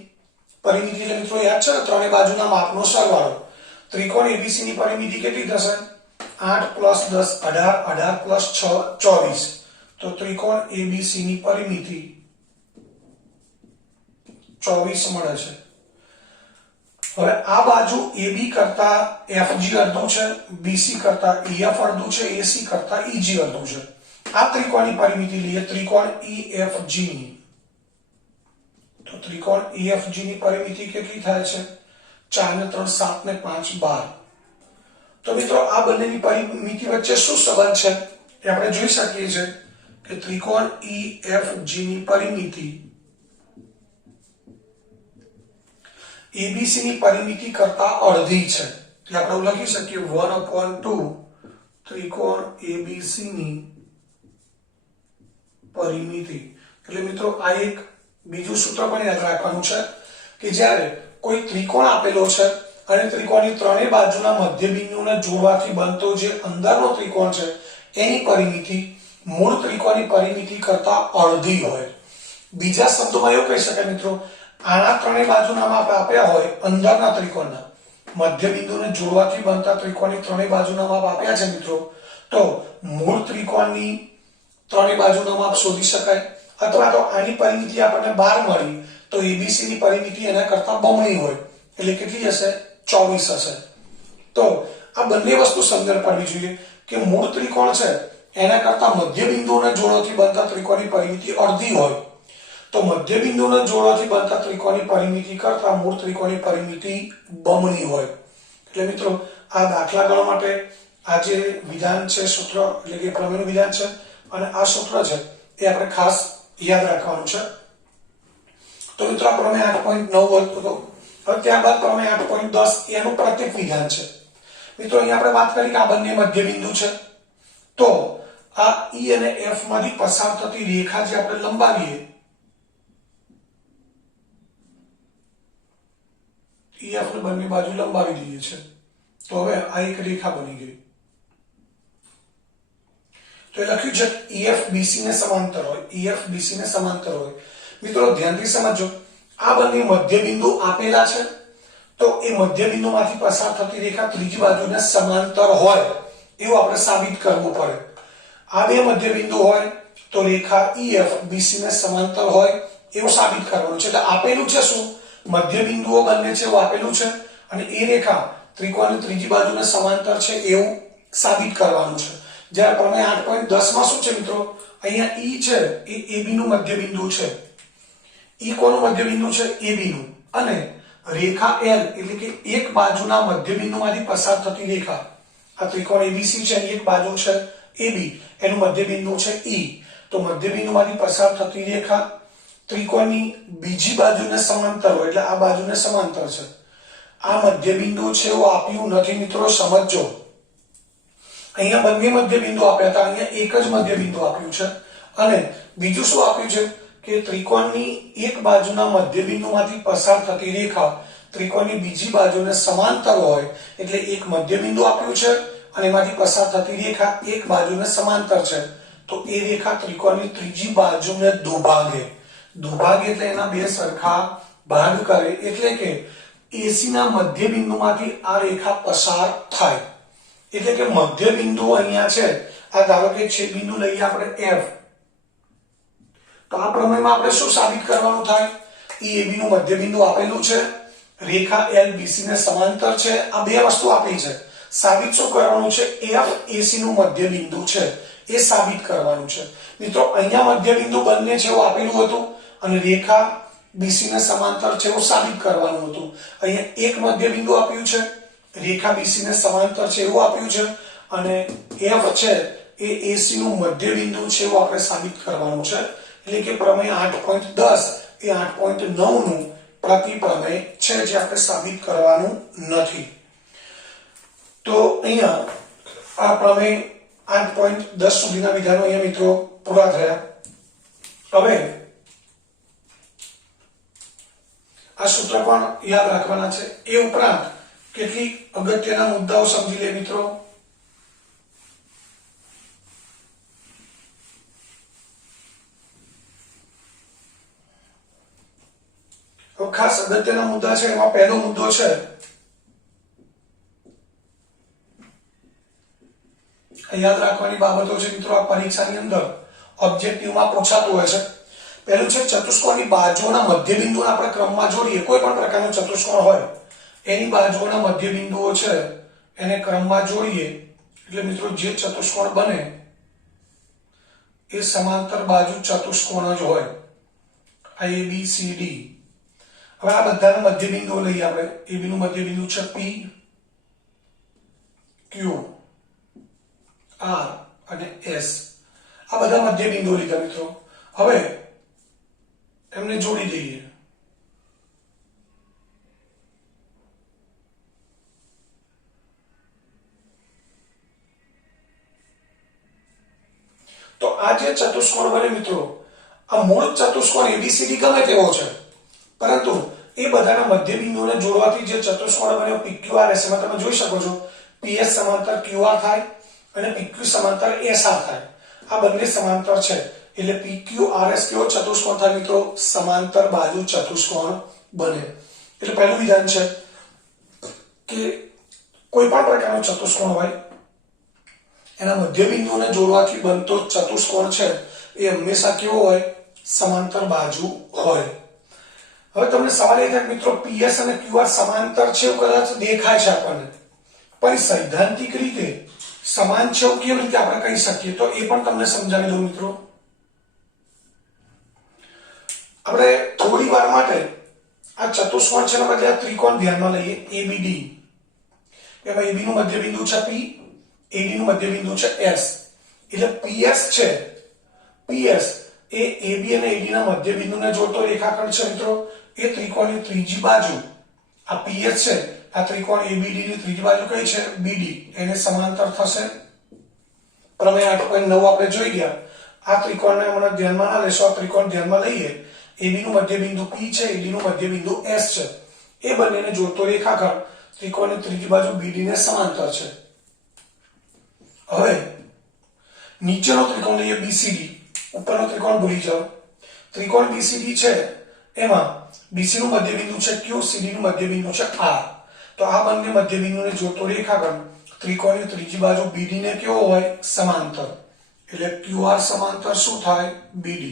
એટલે મિત્રો યાદ છે ને ત્રણેય બાજુના માપનો સરવાળો. ત્રિકોણ ABC ની પરિમિતિ કેટલી થશે? 8 + 10 18, 18 + 6 24. તો ત્રિકોણ ABC ની પરિમિતિ 24 મળે છે. હવે આ બાજુ AB કરતા FG અડધું છે, BC કરતા EF અડધું છે, AC કરતા EG અડધું છે. આ ત્રિકોણની પરિમિતિ લઈએ ત્રિકોણ EFG ની. તો ત્રિકોણ EFG ની પરિમિતિ કેટલી થાય છે? 4 ને 3 7 ને 5 12. તો મિત્રો આ બંનેની પરિમિતિ વચ્ચે શું સંબંધ છે એ આપણે જોઈ શકીએ છીએ કે ત્રિકોણ EFG ની પરિમિતિ ABC ની પરિમિતિ કરતા અડધી છે. એટલે આપણે લખી શકીએ 1/2 ત્રિકોણ ABC ની પરિમિતિ. એટલે મિત્રો આ એક બીજું સૂત્ર પણ યાદ રાખવાનું છે કે જ્યારે કોઈ ત્રિકોણ આપેલો છે અને ત્રિકોણની ત્રણેય બાજુના મધ્ય બિંદુને જોડવાથી બનતો જે અંદરનો ત્રિકોણ છે એની પરિમિતિ મૂળ ત્રિકોણની પરિમિતિ કરતા અડધી હોય. બીજા શબ્દોમાં એવું કહી શકાય મિત્રો, આના ત્રણેય બાજુના માપ આપ્યા હોય અંદરના ત્રિકોણના, મધ્ય બિંદુને જોડવાથી બનતા ત્રિકોણની ત્રણેય બાજુના માપ આપ્યા છે મિત્રો, તો મૂળ ત્રિકોણની ત્રણેય બાજુના માપ શોધી શકાય. અથવા તો આની પરિમિતિ આપણને 12 મળી તો ABC ની પરિમિતિ એના કરતા બમણી હોય એટલે કેટલી હશે? 24 હશે. તો આ બંને વસ્તુ સમજણ પડવી જોઈએ કે મૂળ ત્રિકોણ છે એના કરતા મધ્ય બિંદુને જોડવાથી બનતા ત્રિકોણની પરિમિતિ અડધી હોય, તો મધ્ય બિંદુને જોડવાથી બનતા ત્રિકોણની પરિમિતિ કરતા મૂળ ત્રિકોણની પરિમિતિ બમણી હોય. એટલે મિત્રો આ દાખલા ગણવા માટે આ જે વિધાન છે, સૂત્ર એટલે કે પ્રમેયનું વિધાન છે અને આ સૂત્ર છે એ આપણે ખાસ યાદ રાખવાનું છે. તો મિત્રો આ પ્રમેય 8.9 હતો. હવે ત્યારબાદ પ્રમેય 8.10 એનું પ્રત્યેક વિધાન છે. મિત્રો અહીંયા આપણે વાત કરી કે આ બંને મધ્ય બિંદુ છે, તો આ E અને F માંથી પસાર થતી રેખા જે આપણે લંબાવીએ, EF ને બંને બાજુ લંબાવી દઈએ છે. તો હવે આ એક રેખા બની ગઈ. તો એ લખ્યું છે EFBC ને સમાંતર હોય, EFBC ને સમાંતર હોય. મિત્રો ધ્યાનથી સમજો, આ બંને મધ્ય બિંદુ આપેલા છે, તો એ મધ્ય બિંદુમાંથી પસાર થતી રેખા ત્રીજી બાજુને સમાંતર હોય એવું આપણે સાબિત કરવું પડે. આ બે મધ્ય બિંદુ હોય તો રેખા EFBC ને સમાંતર હોય એવું સાબિત કરવાનું છે. એટલે આપેલું છે શું? મધ્ય બિંદુઓ બંને છે એવું આપેલું છે, અને એ રેખા ત્રિકોણની ત્રીજી બાજુને સમાંતર છે એવું સાબિત કરવાનું છે. જ્યારે પ્રમેય 8.10 માં શું છે મિત્રો? અહીંયા E છે એ AB નું મધ્ય બિંદુ છે. E કોનું મધ્ય બિંદુ છે? AB નું. અને રેખા L એટલે કે એક બાજુના મધ્ય બિંદુમાંથી પસાર થતી રેખા, આ ત્રિકોણ ABC છે, એક બાજુ છે AB, એનું મધ્ય બિંદુ છે E. તો મધ્ય બિંદુમાંથી પસાર થતી રેખા ત્રિકોણની બીજી બાજુને સમાંતર હોય, એટલે આ બાજુને સમાંતર છે. આ મધ્ય બિંદુ છે એવું આપ્યું નથી મિત્રો, સમજો. અહીંયા બંને મધ્ય બિંદુ આપ્યા હતા, અહીંયા એક જ મધ્ય બિંદુ આપ્યું છે. અને બીજું શું આપ્યું છે કે ત્રિકોણની એક બાજુના મધ્ય બિંદુમાંથી પસાર થતી રેખા ત્રિકોણની બીજી બાજુને સમાંતર હોય, એટલે એક મધ્ય બિંદુ આપ્યું છે અને એમાંથી પસાર થતી રેખા એક બાજુને સમાંતર છે. તો એ રેખા ત્રિકોણની ત્રીજી બાજુને દુભાગે. દુભાગે એટલે એના બે સરખા ભાગ કરે, એટલે કે AC ના મધ્ય બિંદુમાંથી આ રેખા પસાર થાય. એટલે કે મધ્ય બિંદુ અહીંયા છે, આ ધારો કે છેદ બિંદુ લઈએ આપણે F. તો આ પ્રમેયમાં આપણે શું સાબિત કરવાનું થાય? EAB નું મધ્ય બિંદુ આપેલું છે, રેખા LBC ને સમાંતર છે, આ બે વસ્તુ આપી છે. સાબિત શું કરવાનું છે? FAC નું મધ્ય બિંદુ છે એ સાબિત કરવાનું છે. મિત્રો અહીંયા મધ્ય બિંદુ બંને છે એવું આપેલું હતું, અને રેખા BC ને સમાંતર છે એવું સાબિત કરવાનું હતું. અહીંયા એક મધ્ય બિંદુ આપ્યું છે, રેખા BC ને સમાંતર છે એવું આપ્યું છે, અને F છે એ AC નું મધ્ય બિંદુ છે એવું આપણે સાબિત કરવાનું છે. એટલે કે પ્રમેય 8.10 એ 8.9 નું પ્રતિપ્રમેય છે, જે આપણે સાબિત કરવાનું નથી. તો અહીંયા આ પ્રમેય 8.10 સુધીના વિધાનો અહીંયા મિત્રો પૂરા થયા. હવે આ સૂત્ર પણ યાદ રાખવાના છે. એ ઉપરાંત કેટલીક અગત્યના મુદ્દાઓ સમજી લે મિત્રો. ખાસ અગત્યના મુદ્દા છે, એમાં પહેલો મુદ્દો છે યાદ રાખવાની બાબતો છે મિત્રો. આ પરીક્ષાની અંદર ઓબ્જેક્ટિવમાં પૂછાતું હોય છે. પહેલું છે ચતુષ્કોણની બાજુઓના મધ્ય બિંદુના આપણે ક્રમમાં જોડીએ. કોઈ પણ પ્રકારનો ચતુષ્કોણ હોય એની બાજુઓના મધ્ય બિંદુઓ છે એને ક્રમમાં જોડીએ, એટલે મિત્રો જે ચતુષ્કોણ બને એ સમાંતર બાજુ ચતુષ્કોણ જ હોય, ABCD. હવે આ બધાના મધ્ય બિંદુઓ લઈએ આપણે. AB નું મધ્ય બિંદુ છે P, Q, R અને S. આ બધા મધ્ય બિંદુઓ લીધા મિત્રો. હવે એમને જોડી દઈએ. તો આ જે ચતુષ્કોણ બને મિત્રો, આ મૂળ ચતુષ્કોણ ABCD ગમે તેવો છે, પરંતુ એ બધાના મધ્ય બિંદુઓને જોડવાથી જે ચતુષ્કોણ બન્યો PQRS, એમાં તમે જોઈ શકો છો PS સમાંતર QR થાય અને PQ સમાંતર SR થાય. આ બંને સમાંતર છે, એટલે PQRS કેવો ચતુષ્કોણ થાય મિત્રો? સમાંતર બાજુ ચતુષ્કોણ બને. એટલે પહેલું વિધાન છે કે કોઈ પણ પ્રકારનો ચતુષ્કોણ હોય એના મધ્ય બિંદુઓને જોડવાથી બનતો ચતુષ્કોણ છે એ હંમેશા કેવો હોય? સમાંતર બાજુ હોય. હવે તમને સવાલ એ થાય મિત્રો, PS અને QR સમાંતર છે એવું કદાચ દેખાય છે આપણને, પણ સૈદ્ધાંતિક રીતે સમાન છે એવું કેવી રીતે આપણે કહી શકીએ? તો એ પણ તમને સમજાવી દઉં મિત્રો. આપણે થોડી વાર માટે આ ચતુષ્કોણ છે એના બદલે ત્રિકોણ ધ્યાનમાં લઈએ, ABD. એમાં AB નું મધ્ય બિંદુ છે P, AD નું મધ્ય બિંદુ છે S. એટલે PS છે, PS એ AB અને AD ના મધ્ય બિંદુને જોડતો રેખાખંડ છે મિત્રો. એ ત્રિકોણની ત્રીજી બાજુ આ PS છે, આ ત્રિકોણ ABD ની ત્રીજી બાજુ કઈ છે? BD. એને સમાંતર થશે. પ્રમેય 8.9 આપણે જોઈ ગયા. આ ત્રિકોણને હમણાં ધ્યાનમાં ના લેશો, આ ત્રિકોણ ધ્યાનમાં લઈએ. AB નું મધ્ય બિંદુ P છે, AD નું મધ્ય બિંદુ S છે. એ બંનેને જોડતો રેખાખંડ ત્રિકોણની ત્રીજી બાજુ BD ને સમાંતર છે. હવે નીચેનો ત્રિકોણ લઈએ BCD, ઉપરનો ત્રિકોણ ભૂલી જાઓ. ત્રિકોણ BCD છે એમાં BC નું મધ્યબિંદુ છે Q, CD નું મધ્યબિંદુ છે R. તો આ બંને મધ્યબિંદુને જોડતો રેખાખંડ ત્રિકોણની ત્રીજી બાજુ BD ને કેવો હોય? સમાંતર. એટલે QR સમાંતર શું થાય? BD.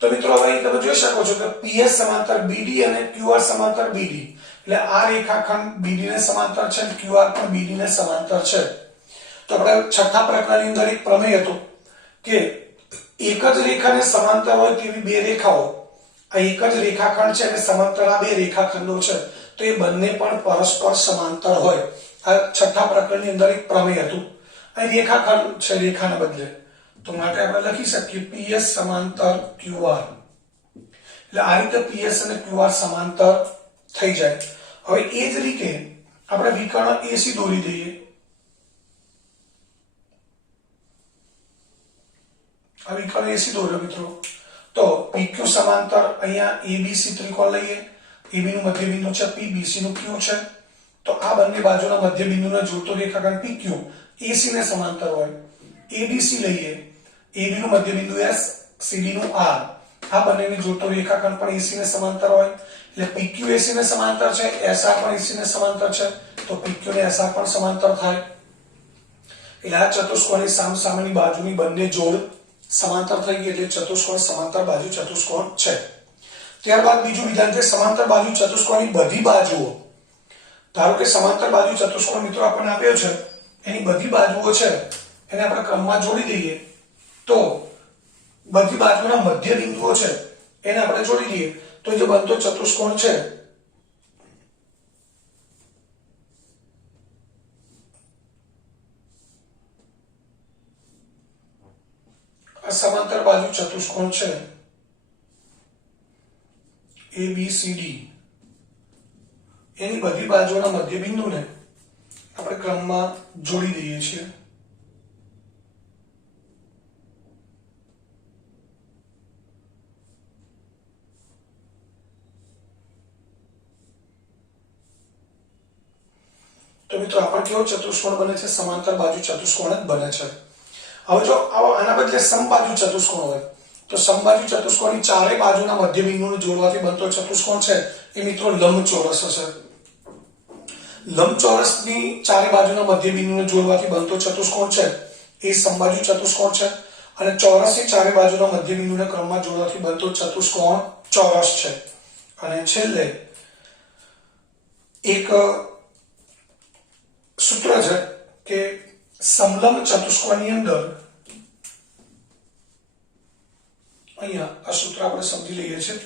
તો મિત્રો હવે તમે જોઈ શકો છો કે PS સમાંતર BD અને QR સમાંતર BD. એટલે આ રેખાખંડ BD ને સમાંતર છે અને QR પણ BD ને સમાંતર છે. તો આપણે છઠ્ઠા પ્રકરણની અંદર એક પ્રમેય હતો કે એક જ રેખાને સમાંતર હોય તેવી બે રેખાઓ, આ એક જ રેખાખંડ છે અને સમાંતર આ બે રેખાખંડો છે, તો એ બંને પણ પરસ્પર સમાંતર હોય. આ છઠ્ઠા પ્રકરણની અંદર એક પ્રમેય હતું. અહીં રેખાખંડ છે રેખાના બદલે, તો માટે આપણે લખી શકીએ PS સમાંતર QR. એટલે આ રીતે PS અને QR સમાંતર થઈ જાય. હવે એ જ રીતે આપણે વિકર્ણ AC દોરી દઈએ. આ વિકર્ણ AC દોર્યો મિત્રો. તો PQ સમાંતર અહીંયા ABC ત્રિકોણ લઈએ. AB નું મધ્યબિંદુ છે P, BC નું Q છે. તો આ બંને બાજુના મધ્યબિંદુને જોડતો રેખાખંડ PQ AC ને સમાંતર હોય. ABC લઈએ. AB નું મધ્યબિંદુ S, CD નું R. આ બંનેને જોડતો રેખાખંડ પણ AC ને સમાંતર હોય. એટલે PQ AC ને સમાંતર છે, SR પણ AC ને સમાંતર છે, તો PQ ને SR પણ સમાંતર થાય. એટલે આ ચતુષ્કોણની સામસામેની બાજુની બંને જોડ સમાંતર થઈ ગઈ, એટલે ચતુષ્કોણ સમાંતર બાજુ ચતુષ્કોણ છે. ત્યારબાદ બીજું વિધાન છે સમાંતર બાજુ ચતુષ્કોણની બધી બાજુઓ. ધારો કે સમાંતર બાજુ ચતુષ્કોણ મિત્રો આપણને આપ્યો છે, એની બધી બાજુઓ છે એને આપણે ક્રમમાં જોડી દઈએ. તો બધી બાજુના મધ્ય બિંદુઓ છે એને આપણે જોડી દઈએ તો જે બનતો ચતુષ્કોણ છે આ સમાંતર બાજુ ચતુષ્કોણ છે ABCD. એની બધી બાજુના મધ્ય બિંદુને આપણે ક્રમમાં જોડી દઈએ છીએ. તો મિત્રો આપણ કેવો ચતુષ્કોણ બને છે? સમાંતર બાજુ ચતુષ્કોણ જ બને છે. હવે જો આના બદલે સમબાજુ ચતુષ્કોણ હોય તો સમબાજુ ચતુષ્કોણની ચારે બાજુના મધ્ય બિંદુને જોડવાથી બનતો ચતુષ્કોણ છે એ મિત્રો લંબચોરસ હશે. લંબચોરસની ચારે બાજુના મધ્ય બિંદુને જોડવાથી બનતો ચતુષ્કોણ છે એ સમબાજુ ચતુષ્કોણ છે, અને ચોરસની ચારે બાજુના મધ્ય બિંદુને ક્રમમાં જોડવાથી બનતો ચતુષ્કોણ ચોરસ છે. અને છેલ્લે એક સૂત્ર છે કે સમલંબ ચતુષ્કોણની અંદર અહીંયા આ સૂત્ર આપણે સમજી લઈએ છીએ.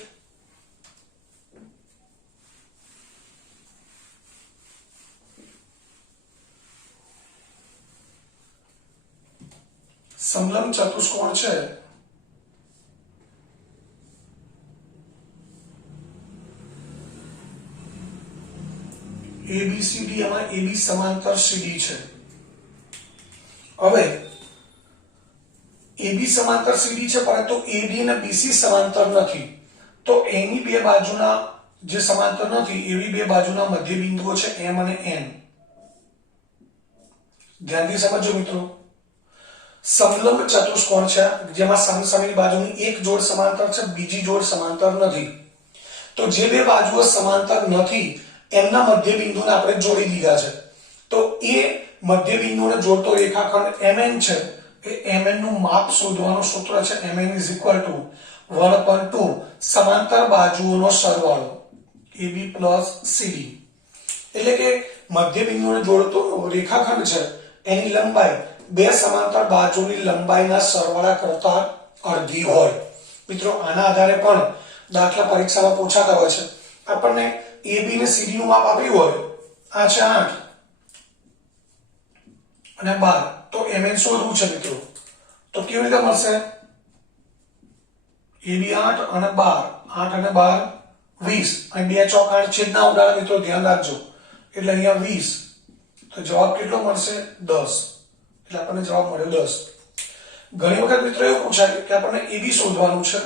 સમલંબ ચતુષ્કોણ છે ABCD એમાં AB સમાંતર CD છે. હવે AB સમાંતર CD છે પરંતુ AD અને BC સમાંતર નથી. તો એની બે બાજુના જે સમાંતર નથી એવી બે બાજુના મધ્ય બિંદુઓ છે M અને N. ધ્યાનથી સમજો મિત્રો. સમલંબ ચતુષ્કોણ છે જેમાં સામસામેની બાજુની એક જોડ સમાંતર છે, બીજી જોડ સમાંતર નથી. તો જે બે બાજુઓ સમાંતર નથી એમના મધ્ય બિંદુને આપણે જોડી દીધા છે. તો એ મધ્ય બિંદુને જોડતો રેખાખંડ MN છે. એ MN નું માપ શોધવાનું સૂત્ર છે MN = 1/2 સમાંતર બાજુઓનો સરવાળો AB + CD. એટલે કે મધ્ય બિંદુને જોડતો રેખાખંડ છે એની લંબાઈ બે સમાંતર બાજુની લંબાઈના સરવાળા કરતા અડધી હોય. મિત્રો આના આધારે પણ દાખલા પરીક્ષામાં પૂછાતા હોય છે. આપણને AB ને CD નું માપ આપ્યું હોય, આ છે 8 અને 12, તો MN શોધવું છે મિત્રો. તો કેવી રીતે મળશે? AB 8 અને 12, 8 અને 12 20, અને 2 ચોક 8 છેદના ઉડાડો મિત્રો ધ્યાન રાખજો. એટલે અહીંયા 20, તો જવાબ કેટલો મળશે? 10. એટલે આપણને જવાબ મળ્યો 10. ઘણી વખત મિત્રો એવું પૂછાય કે આપણને AB શોધવાનું છે,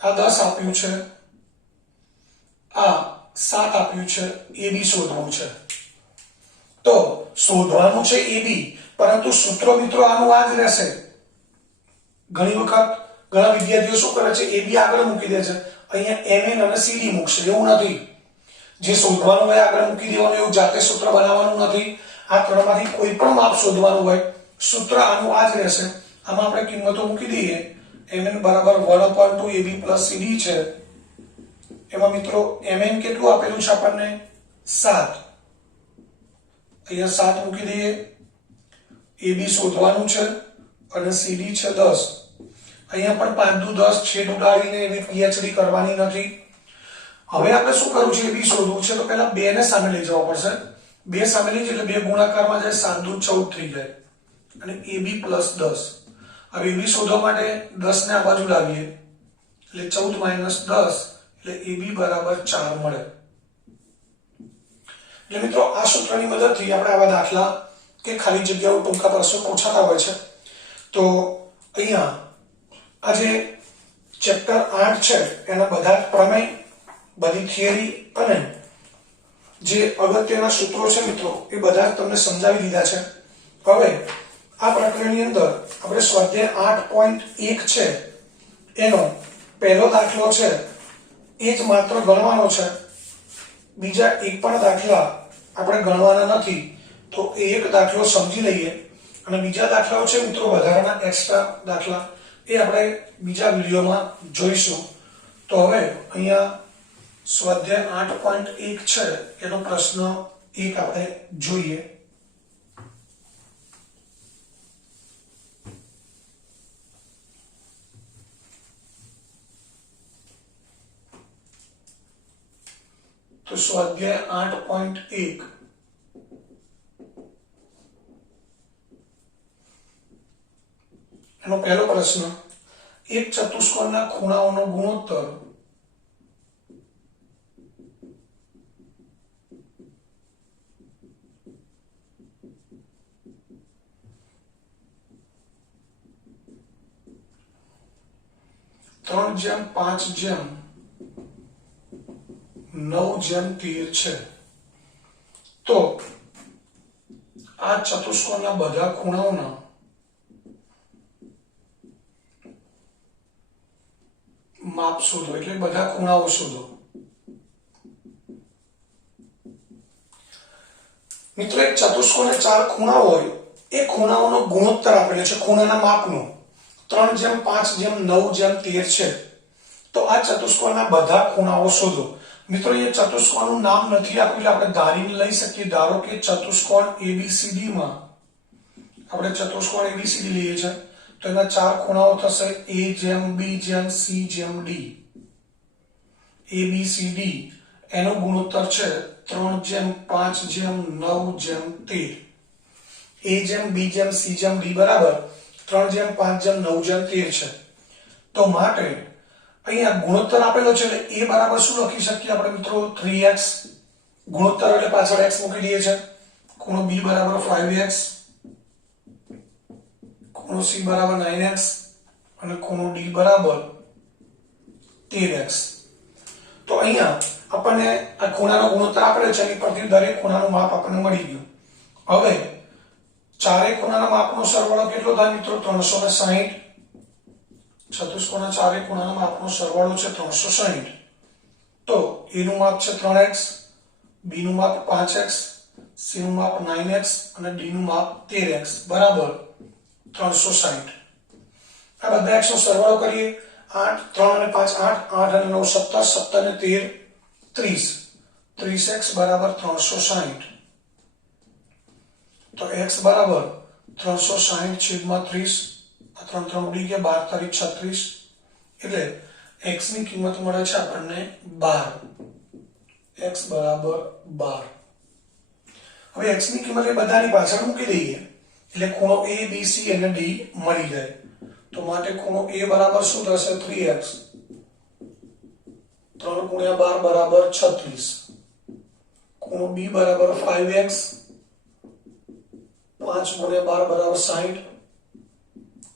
આ 10 આપ્યું છે, આ 7 આપ્યું છે, AB શોધવું છે. તો શોધવાનું છે AB, પરંતુ સૂત્ર મિત્રો આનું આ જ રહેશે. ઘણી વખત ઘણા વિદ્યાર્થીઓ શું કરે છે, AB આગળ મૂકી દે છે, અહીંયા MN અને CD મૂકશે. એવું નથી. જે શોધવાનું હોય આગળ મૂકી દેવાનું, એવું જાતે સૂત્ર બનાવવાનું નથી. આ ત્રણમાંથી કોઈ પણ માપ શોધવાનું હોય, સૂત્ર આનું આ જ રહેશે. આમાં આપણે કિંમતો મૂકી દઈએ. MN બરાબર 1/2 AB plus CD છે. એમાં મિત્રો MN કેટલું આપેલું છે આપણને? 7. અહીંયા 7 મૂકી દઈએ. AB શોધવાનું છે અને CD છે 10. અહીંયા પણ 5 દુ 10 છેદ ઉડાડીને એવી PhD કરવાની નથી. હવે આપણે શું કરવું છે, AB શોધવું છે, તો પહેલા 2 ને સામે લઈ જવા પડશે. 2 સામે લઈ એટલે 2 ગુણાકારમાં જાય, 7 દુ 14 થઈ જાય અને AB plus 10. હવે AB શોધવા માટે 10 ને આ બાજુ લાવીએ એટલે 14 minus 10 એટલે AB બરાબર 4 મળે. એટલે મિત્રો આ સૂત્રની મદદથી આપણે આવા દાખલા કે ખાલી જગ્યાઓ ટૂંકા પ્રશ્નો પૂછાતા હોય છે. તો અહીંયા આ જે ચેપ્ટર 8 છે એના બધા જ પ્રમેય, બધી થિયરી અને જે અગત્યના સૂત્રો છે મિત્રો એ બધા જ તમને સમજાવી દીધા છે. હવે આ પ્રકરણની અંદર આપણે સ્વાધ્યાય 8.1 છે એનો પહેલો દાખલો છે એ જ માત્ર ગણવાનો છે. બીજા એક પણ દાખલા આપણે ગણવાના નથી. તો એ એક દાખલો સમજી લઈએ અને બીજા દાખલાઓ છે મિત્રો વધારાના એક્સ્ટ્રા દાખલા એ આપણે બીજા વિડીયોમાં જોઈશું. તો હવે અહીંયા સ્વાધ્યાય 8.1 છે એનો પ્રશ્ન 1 આપણે જોઈએ. તો સ્વાધ્યાય 8.1 એનો પહેલો પ્રશ્ન, એક ચતુષ્કોણના ખૂણાઓનો ગુણોત્તર ત્રણ જેમ 5 જેમ 9 જેમ 13 છે. તો આ ચતુષ્કોણના બધા ખૂણાઓના માપ શોધો, એટલે બધા ખૂણાઓ શોધો. મિત્રો એક ચતુષ્કોણને 4 ખૂણા હોય, એ ખૂણાઓનો ગુણોત્તર આપેલો છે ખૂણાના માપનો 3:5:9:13 છે. તો આ ચતુષ્કોણના બધા ખૂણાઓ શોધો. મિત્રો એ ચતુષ્કોણનું નામ નથી આપ્યું એટલે આપણે ધારીને લઈ શકીએ. ધારો કે ચતુષ્કોણ ABCD માં આપણે ચતુષ્કોણ ABCD લઈએ છીએ તો એના 4 ખૂણાઓ થશે A જેમ B જેમ C જેમ D. ABCD એનો ગુણોત્તર છે 3:5:9:13. A જેમ B જેમ C જેમ D બરાબર 3:5:9:13 છે. તો માટે અહીંયા ગુણોત્તર આપેલો છે એટલે A બરાબર શું લખી શકીએ આપણે મિત્રો? 3x. ગુણોત્તર એટલે પાછળ x મૂકી દઈએ છે. ખૂણો B બરાબર 5x, ખૂણો C બરાબર 9x અને ખૂણો D બરાબર 13x. તો અહીંયા આપણને આ ખૂણાનો ગુણોત્તર આપેલો છે, એની પરથી દરેક ખૂણાનું માપ આપણને મળી ગયું. હવે ચારે ખૂણાના માપનો સરવાળો કેટલો થાય મિત્રો? 360. ચતુષ્કોણના ચારે ખૂણાના માપનો સરવાળો છે 360. તો A નું માપ છે 3x, B નું માપ 5x, C નું માપ 9x અને D નું માપ 13x બરાબર 360. આ બધા x નો સરવાળો કરીએ. 8 3 અને 5 8, 8 અને 9 17, 17 અને 13 30. 30x બરાબર 360. તો x બરાબર 360/30. આ 3 3 ઉડી ગયા, 12 * 36 એટલે x ની કિંમત મળે છે આપણને 12. x બરાબર 12. હવે x ની કિંમત એ બધાની પાછળ મૂકી દઈએ એટલે ખૂણો A B C અને D મળી જાય. તો માટે ખૂણો A બરાબર શું થશે? 3x. 3 × 12 બરાબર 36. ખૂણો B બરાબર 5x. 5 × 12 બરાબર 60.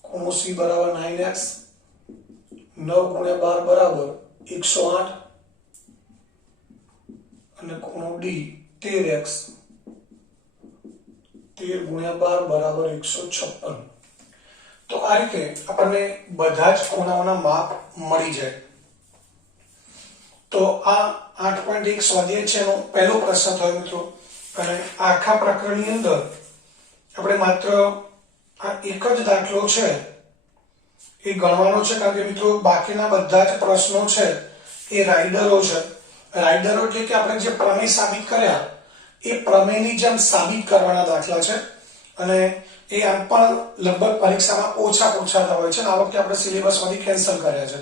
ખૂણો C બરાબર 9x. 9 × 12 બરાબર 108. ડી 13x 13 ગુણ્યા 12 બરાબર 156. તો આ રીતે આપણને બધા જ ખૂણાઓના માપ મળી જાય. તો આ 8.1 સ્વાધ્યાય છે એનો પહેલો પ્રશ્ન થયો મિત્રો. અને આખા પ્રકરણની અંદર આપણે માત્ર આ એક જ દાખલો છે એ ગણવાનો છે, કારણ કે મિત્રો બાકીના બધા જ પ્રશ્નો છે એ રાઇડરો છે. રાઇડરો એટલે કે આપણે જે પ્રમેય સાબિત કર્યા એ પ્રમેયની જેમ સાબિત કરવાના દાખલા છે. અને એ આમ પણ લગભગ પરીક્ષામાં ઓછા પૂછાતા હોય છે. આ વખતે આપણે સિલેબસમાંથી કેન્સલ કર્યા છે,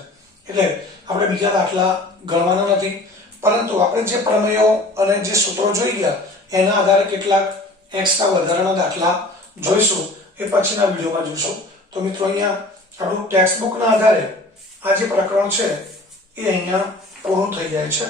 એટલે આપણે બીજા દાખલા ગણવાના નથી. પરંતુ આપણે જે પ્રમેયો અને જે સૂત્રો જોઈ ગયા એના આધારે કેટલાક એક્સ્ટ્રા વધારાના દાખલા જોઈશું, એ પછીના વિડીયોમાં જોઈશું. તો મિત્રો અહીંયા આપણું ટેક્સ્ટ બુકના આધારે આ જે પ્રકરણ છે એ અહીંયા પૂરું થઈ જાય છે.